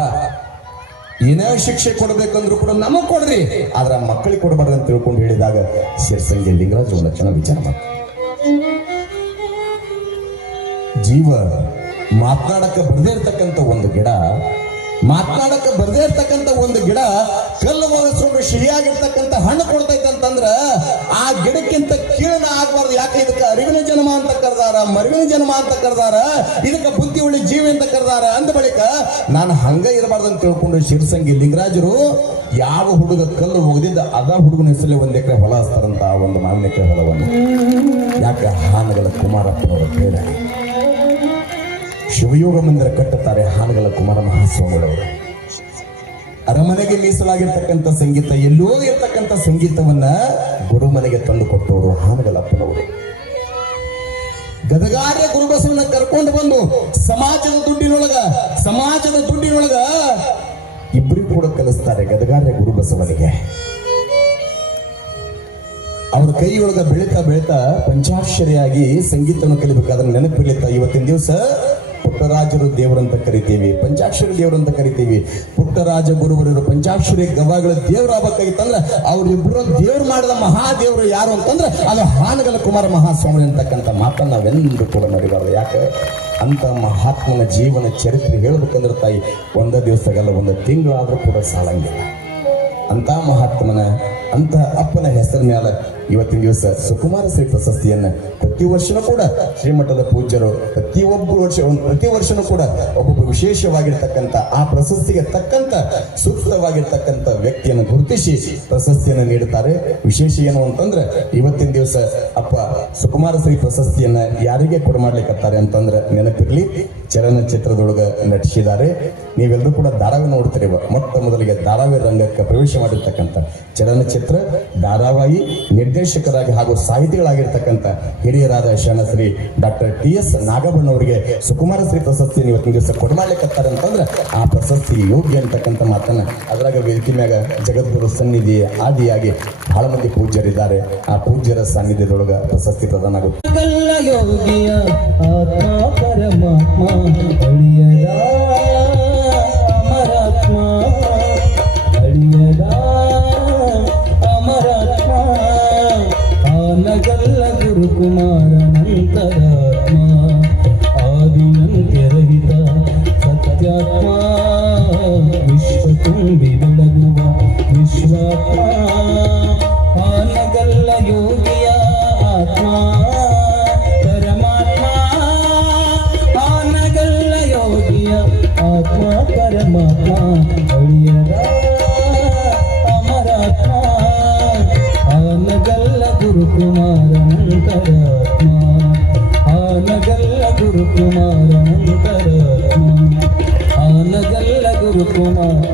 ಏನೇ ಶಿಕ್ಷೆ ಕೊಡ್ಬೇಕಂದ್ರೂ ಕೂಡ ನಮಗ್ ಕೊಡ್ರಿ, ಆದ್ರ ಮಕ್ಕಳಿಗೆ ಕೊಡಬಾರ್ದು ಅಂತ ತಿಳ್ಕೊಂಡು ಹೇಳಿದಾಗ ಶಿರ್ಸಂಗಿ ಲಿಂಗರಾಜ್ ಒಂದು ಚೆನ್ನಾಗಿ ವಿಚಾರ ಮಾಡ್ತಾರೆ. ಜೀವ ಮಾತನಾಡಕ್ಕೆ ಬರದೇ ಇರ್ತಕ್ಕಂಥ ಒಂದು ಗಿಡ ಕಲ್ಲು ಒಗಸ್ಕೊಂಡು ಸಿಹಿಯಾಗಿರ್ತಕ್ಕಂಥ ಹಣ್ಣು ಕೊಡ್ತೈತಂತಂದ್ರ ಆ ಗಿಡಕ್ಕಿಂತ ಕೀಳನ ಆಗ್ಬಾರ್ದು. ಯಾಕೆ ಇದಕ್ಕೆ ಅರಿವಿನ ಜನ್ಮ ಅಂತ ಕರೆದಾರ, ಮರಿವಿನ ಜನ್ಮ ಅಂತ ಕರೆದಾರ, ಇದಕ್ಕೆ ಬುದ್ಧಿ ಉಳ್ಳಿ ಜೀವಿ ಅಂತ ಕರೆದಾರ. ಅಂದ ಬಳಿಕ ನಾನು ಹಂಗ ಇರಬಾರ್ದು ಅಂತ ತಿಳ್ಕೊಂಡು ಶಿರ್ಸಂಗಿ ಲಿಂಗರಾಜರು ಯಾವ ಹುಡುಗ ಕಲ್ಲು ಒಗದಿದ್ದ ಅದ ಹುಡುಗನ ಹೆಸರಲ್ಲಿ 1 ಎಕರೆ ಹೊಲ ಹಸ್ತಾರಂತ. ಆ ಒಂದು ಮಾವಿನ ಎಕರೆ ಹೊಲವನ್ನು ಯಾಕೆ ಹಾನಗಲ್ಲ ಕುಮಾರಪ್ಪನವರ ಪ್ರೇರಣೆ. ಶಿವಯೋಗ ಮಂದಿರ ಕಟ್ಟುತ್ತಾರೆ ಹಾನಗಲ್ಲ ಕುಮಾರ ಮಹಾಸ್ವಾಮಿಗಳವರು. ಅರಮನೆಗೆ ಮೀಸಲಾಗಿರ್ತಕ್ಕಂಥ ಸಂಗೀತ, ಎಲ್ಲೋ ಇರ್ತಕ್ಕಂಥ ಸಂಗೀತವನ್ನ ಗುರುಮನೆಗೆ ತಂದು ಕೊಟ್ಟವರು ಹಾನಗಲ್ಲಪ್ಪನವರು. ಗದಗಾರ್ಯ ಗುರುಬಸವನ್ನ ಕರ್ಕೊಂಡು ಬಂದು ಸಮಾಜದ ದುಡ್ಡಿನೊಳಗ ಇಬ್ಬರಿಗೂ ಕೂಡ ಕಲಿಸ್ತಾರೆ. ಗದಗಾರ್ಯ ಗುರುಬಸವನಿಗೆ ಅವ್ರ ಕೈಯೊಳಗ ಬೆಳೀತಾ ಪಂಚಾಕ್ಷರಿಯಾಗಿ ಸಂಗೀತವನ್ನು ಕಲಿಬೇಕಾದ್ರೆ ನೆನಪಿರ್ಲಿತ್ತ. ಇವತ್ತಿನ ದಿವಸ ಪುಟ್ಟರಾಜರು ದೇವರಂತ ಕರಿತೀವಿ, ಪಂಚಾಕ್ಷರಿ ದೇವರಂತ ಕರಿತೀವಿ. ಪುಟ್ಟರಾಜ ಗುರುವರರು ಪಂಚಾಕ್ಷರಿ ಗವಾಗಳ ದೇವ್ರ ಆಗ್ಬೇಕಾಗಿತ್ತಂದ್ರೆ ಅವ್ರಿಬ್ರು ದೇವ್ರು ಮಾಡಿದ ಮಹಾದೇವರು ಯಾರು ಅಂತಂದ್ರೆ ಅದು ಹಾನಗಲ್ ಕುಮಾರ ಮಹಾಸ್ವಾಮಿ ಅಂತಕ್ಕಂಥ ಮಾತನ್ನ ನಾವೆಂದು ಕೂಡ ಮರಿಬಾರ್ದು. ಯಾಕೆ ಅಂತ ಮಹಾತ್ಮನ ಜೀವನ ಚರಿತ್ರೆ ಹೇಳ್ಬೇಕಂದ್ರೆ ತಾಯಿ ಒಂದ ದಿವಸಗಲ್ಲ, ಒಂದು ತಿಂಗಳಾದ್ರೂ ಕೂಡ ಸಾಲಂಗಿಲ್ಲ. ಅಂತ ಮಹಾತ್ಮನ ಅಂತ ಅಪ್ಪನ ಹೆಸರ ಮೇಲೆ ಇವತ್ತಿನ ದಿವಸ ಸುಕುಮಾರ ಶ್ರೀ ಪ್ರಶಸ್ತಿಯನ್ನ ಪ್ರತಿ ವರ್ಷನೂ ಕೂಡ ಶ್ರೀಮಠದ ಪೂಜ್ಯರು ಪ್ರತಿ ವರ್ಷನೂ ಕೂಡ ಒಬ್ಬೊಬ್ಬರು ವಿಶೇಷವಾಗಿರ್ತಕ್ಕಂಥ ಆ ಪ್ರಶಸ್ತಿಗೆ ತಕ್ಕಂತ ಸೂಕ್ತವಾಗಿರ್ತಕ್ಕಂಥ ವ್ಯಕ್ತಿಯನ್ನು ಗುರುತಿಸಿ ಪ್ರಶಸ್ತಿಯನ್ನು ನೀಡುತ್ತಾರೆ. ವಿಶೇಷ ಏನು ಅಂತಂದ್ರೆ ಇವತ್ತಿನ ದಿವಸ ಅಪ್ಪ ಸುಕುಮಾರ ಶ್ರೀ ಪ್ರಶಸ್ತಿಯನ್ನ ಯಾರಿಗೆ ಕೊಡಮಾಡ್ಲಿಕ್ಕತ್ತಾರೆ ಅಂತಂದ್ರೆ ನೆನಪಿರ್ಲಿ, ಚಲನಚಿತ್ರದೊಳಗ ನಟಿಸಿದ್ದಾರೆ. ನೀವೆಲ್ಲರೂ ಕೂಡ ಧಾರಾವಾಹಿ ನೋಡ್ತಿರುವ ಮೊಟ್ಟ ಮೊದಲಿಗೆ ಧಾರಾವಾಹಿ ರಂಗಕ್ಕೆ ಪ್ರವೇಶ ಮಾಡಿರ್ತಕ್ಕಂಥ ಚಲನಚಿತ್ರ ಧಾರಾವಾಹಿ ನಿರ್ದೇಶಕರಾಗಿ ಹಾಗೂ ಸಾಹಿತಿಗಳಾಗಿರ್ತಕ್ಕಂಥ ಹಿರಿಯರಾದ ಶರಣಶ್ರೀ ಡಾಕ್ಟರ್ ಟಿ.ಎಸ್. ನಾಗಬಣ್ಣ ಅವರಿಗೆ ಸುಕುಮಾರ ಶ್ರೀ ಪ್ರಶಸ್ತಿಯನ್ನು ಇವತ್ತಿನ ದಿವಸ ಕೊಡಮಾಡ್ಲಿಕ್ಕತ್ತಾರೆ ಅಂತಂದ್ರೆ ಆ ಪ್ರಶಸ್ತಿ ಯೋಗ್ಯ ಅಂತಕ್ಕಂಥ ಮಾತನ್ನ ಅದರಾಗ ವೇದಿಕೆ ಮ್ಯಾಗ ಜಗದ್ಗುರು ಸನ್ನಿಧಿ ಆದಿಯಾಗಿ ಬಹಳ ಮಂದಿ ಪೂಜ್ಯರಿದ್ದಾರೆ. ಆ ಪೂಜ್ಯರ ಸಾನ್ನಿಧ್ಯದೊಳಗ ಪ್ರಶಸ್ತಿ ಪ್ರದಾನ ಆಗುತ್ತೆ. ಯೋಗಿಯ ಆತ್ಮ ಪರಮಾತ್ಮ ಅಳಿಯದ ಅಮರಾತ್ಮ, ಅಳಿಯದ ಅಮರಾತ್ಮ, ಆನಗಲ್ಲ ಗುರುಕುಮಾರನಂತರಾತ್ಮ, ಆದಿನಂತ್ಯರಹಿತ ಸತ್ಯಾತ್ಮ, ವಿಶ್ವ ತುಂಬಿ ಬೆಳಗುವ ವಿಶ್ವಾತ್ಮ, ಆನಗಲ್ಲ ಯೋಗಿಯ ಆತ್ಮ ಪರಮಾತ್ಮ, ಆನಗಲ್ಲ ಯೋಗಿಯ ಆತ್ಮ ಪರಮಾತ್ಮ, ಅಳಿಯದ ಅಮರಾತ್ಮ, ಆನಗಲ್ಲ ಗುರುಕುಮಾರನಂತರಾತ್ಮ, ಆನಗಲ್ಲ ಗುರುಕುಮಾರನಂತರಾತ್ಮ, ಆನಗಲ್ಲ ಗುರುಕುಮಾರನಂತರಾತ್ಮ.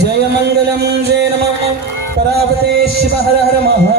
जय मंगलम जय नमः परावते शिव हर हर महा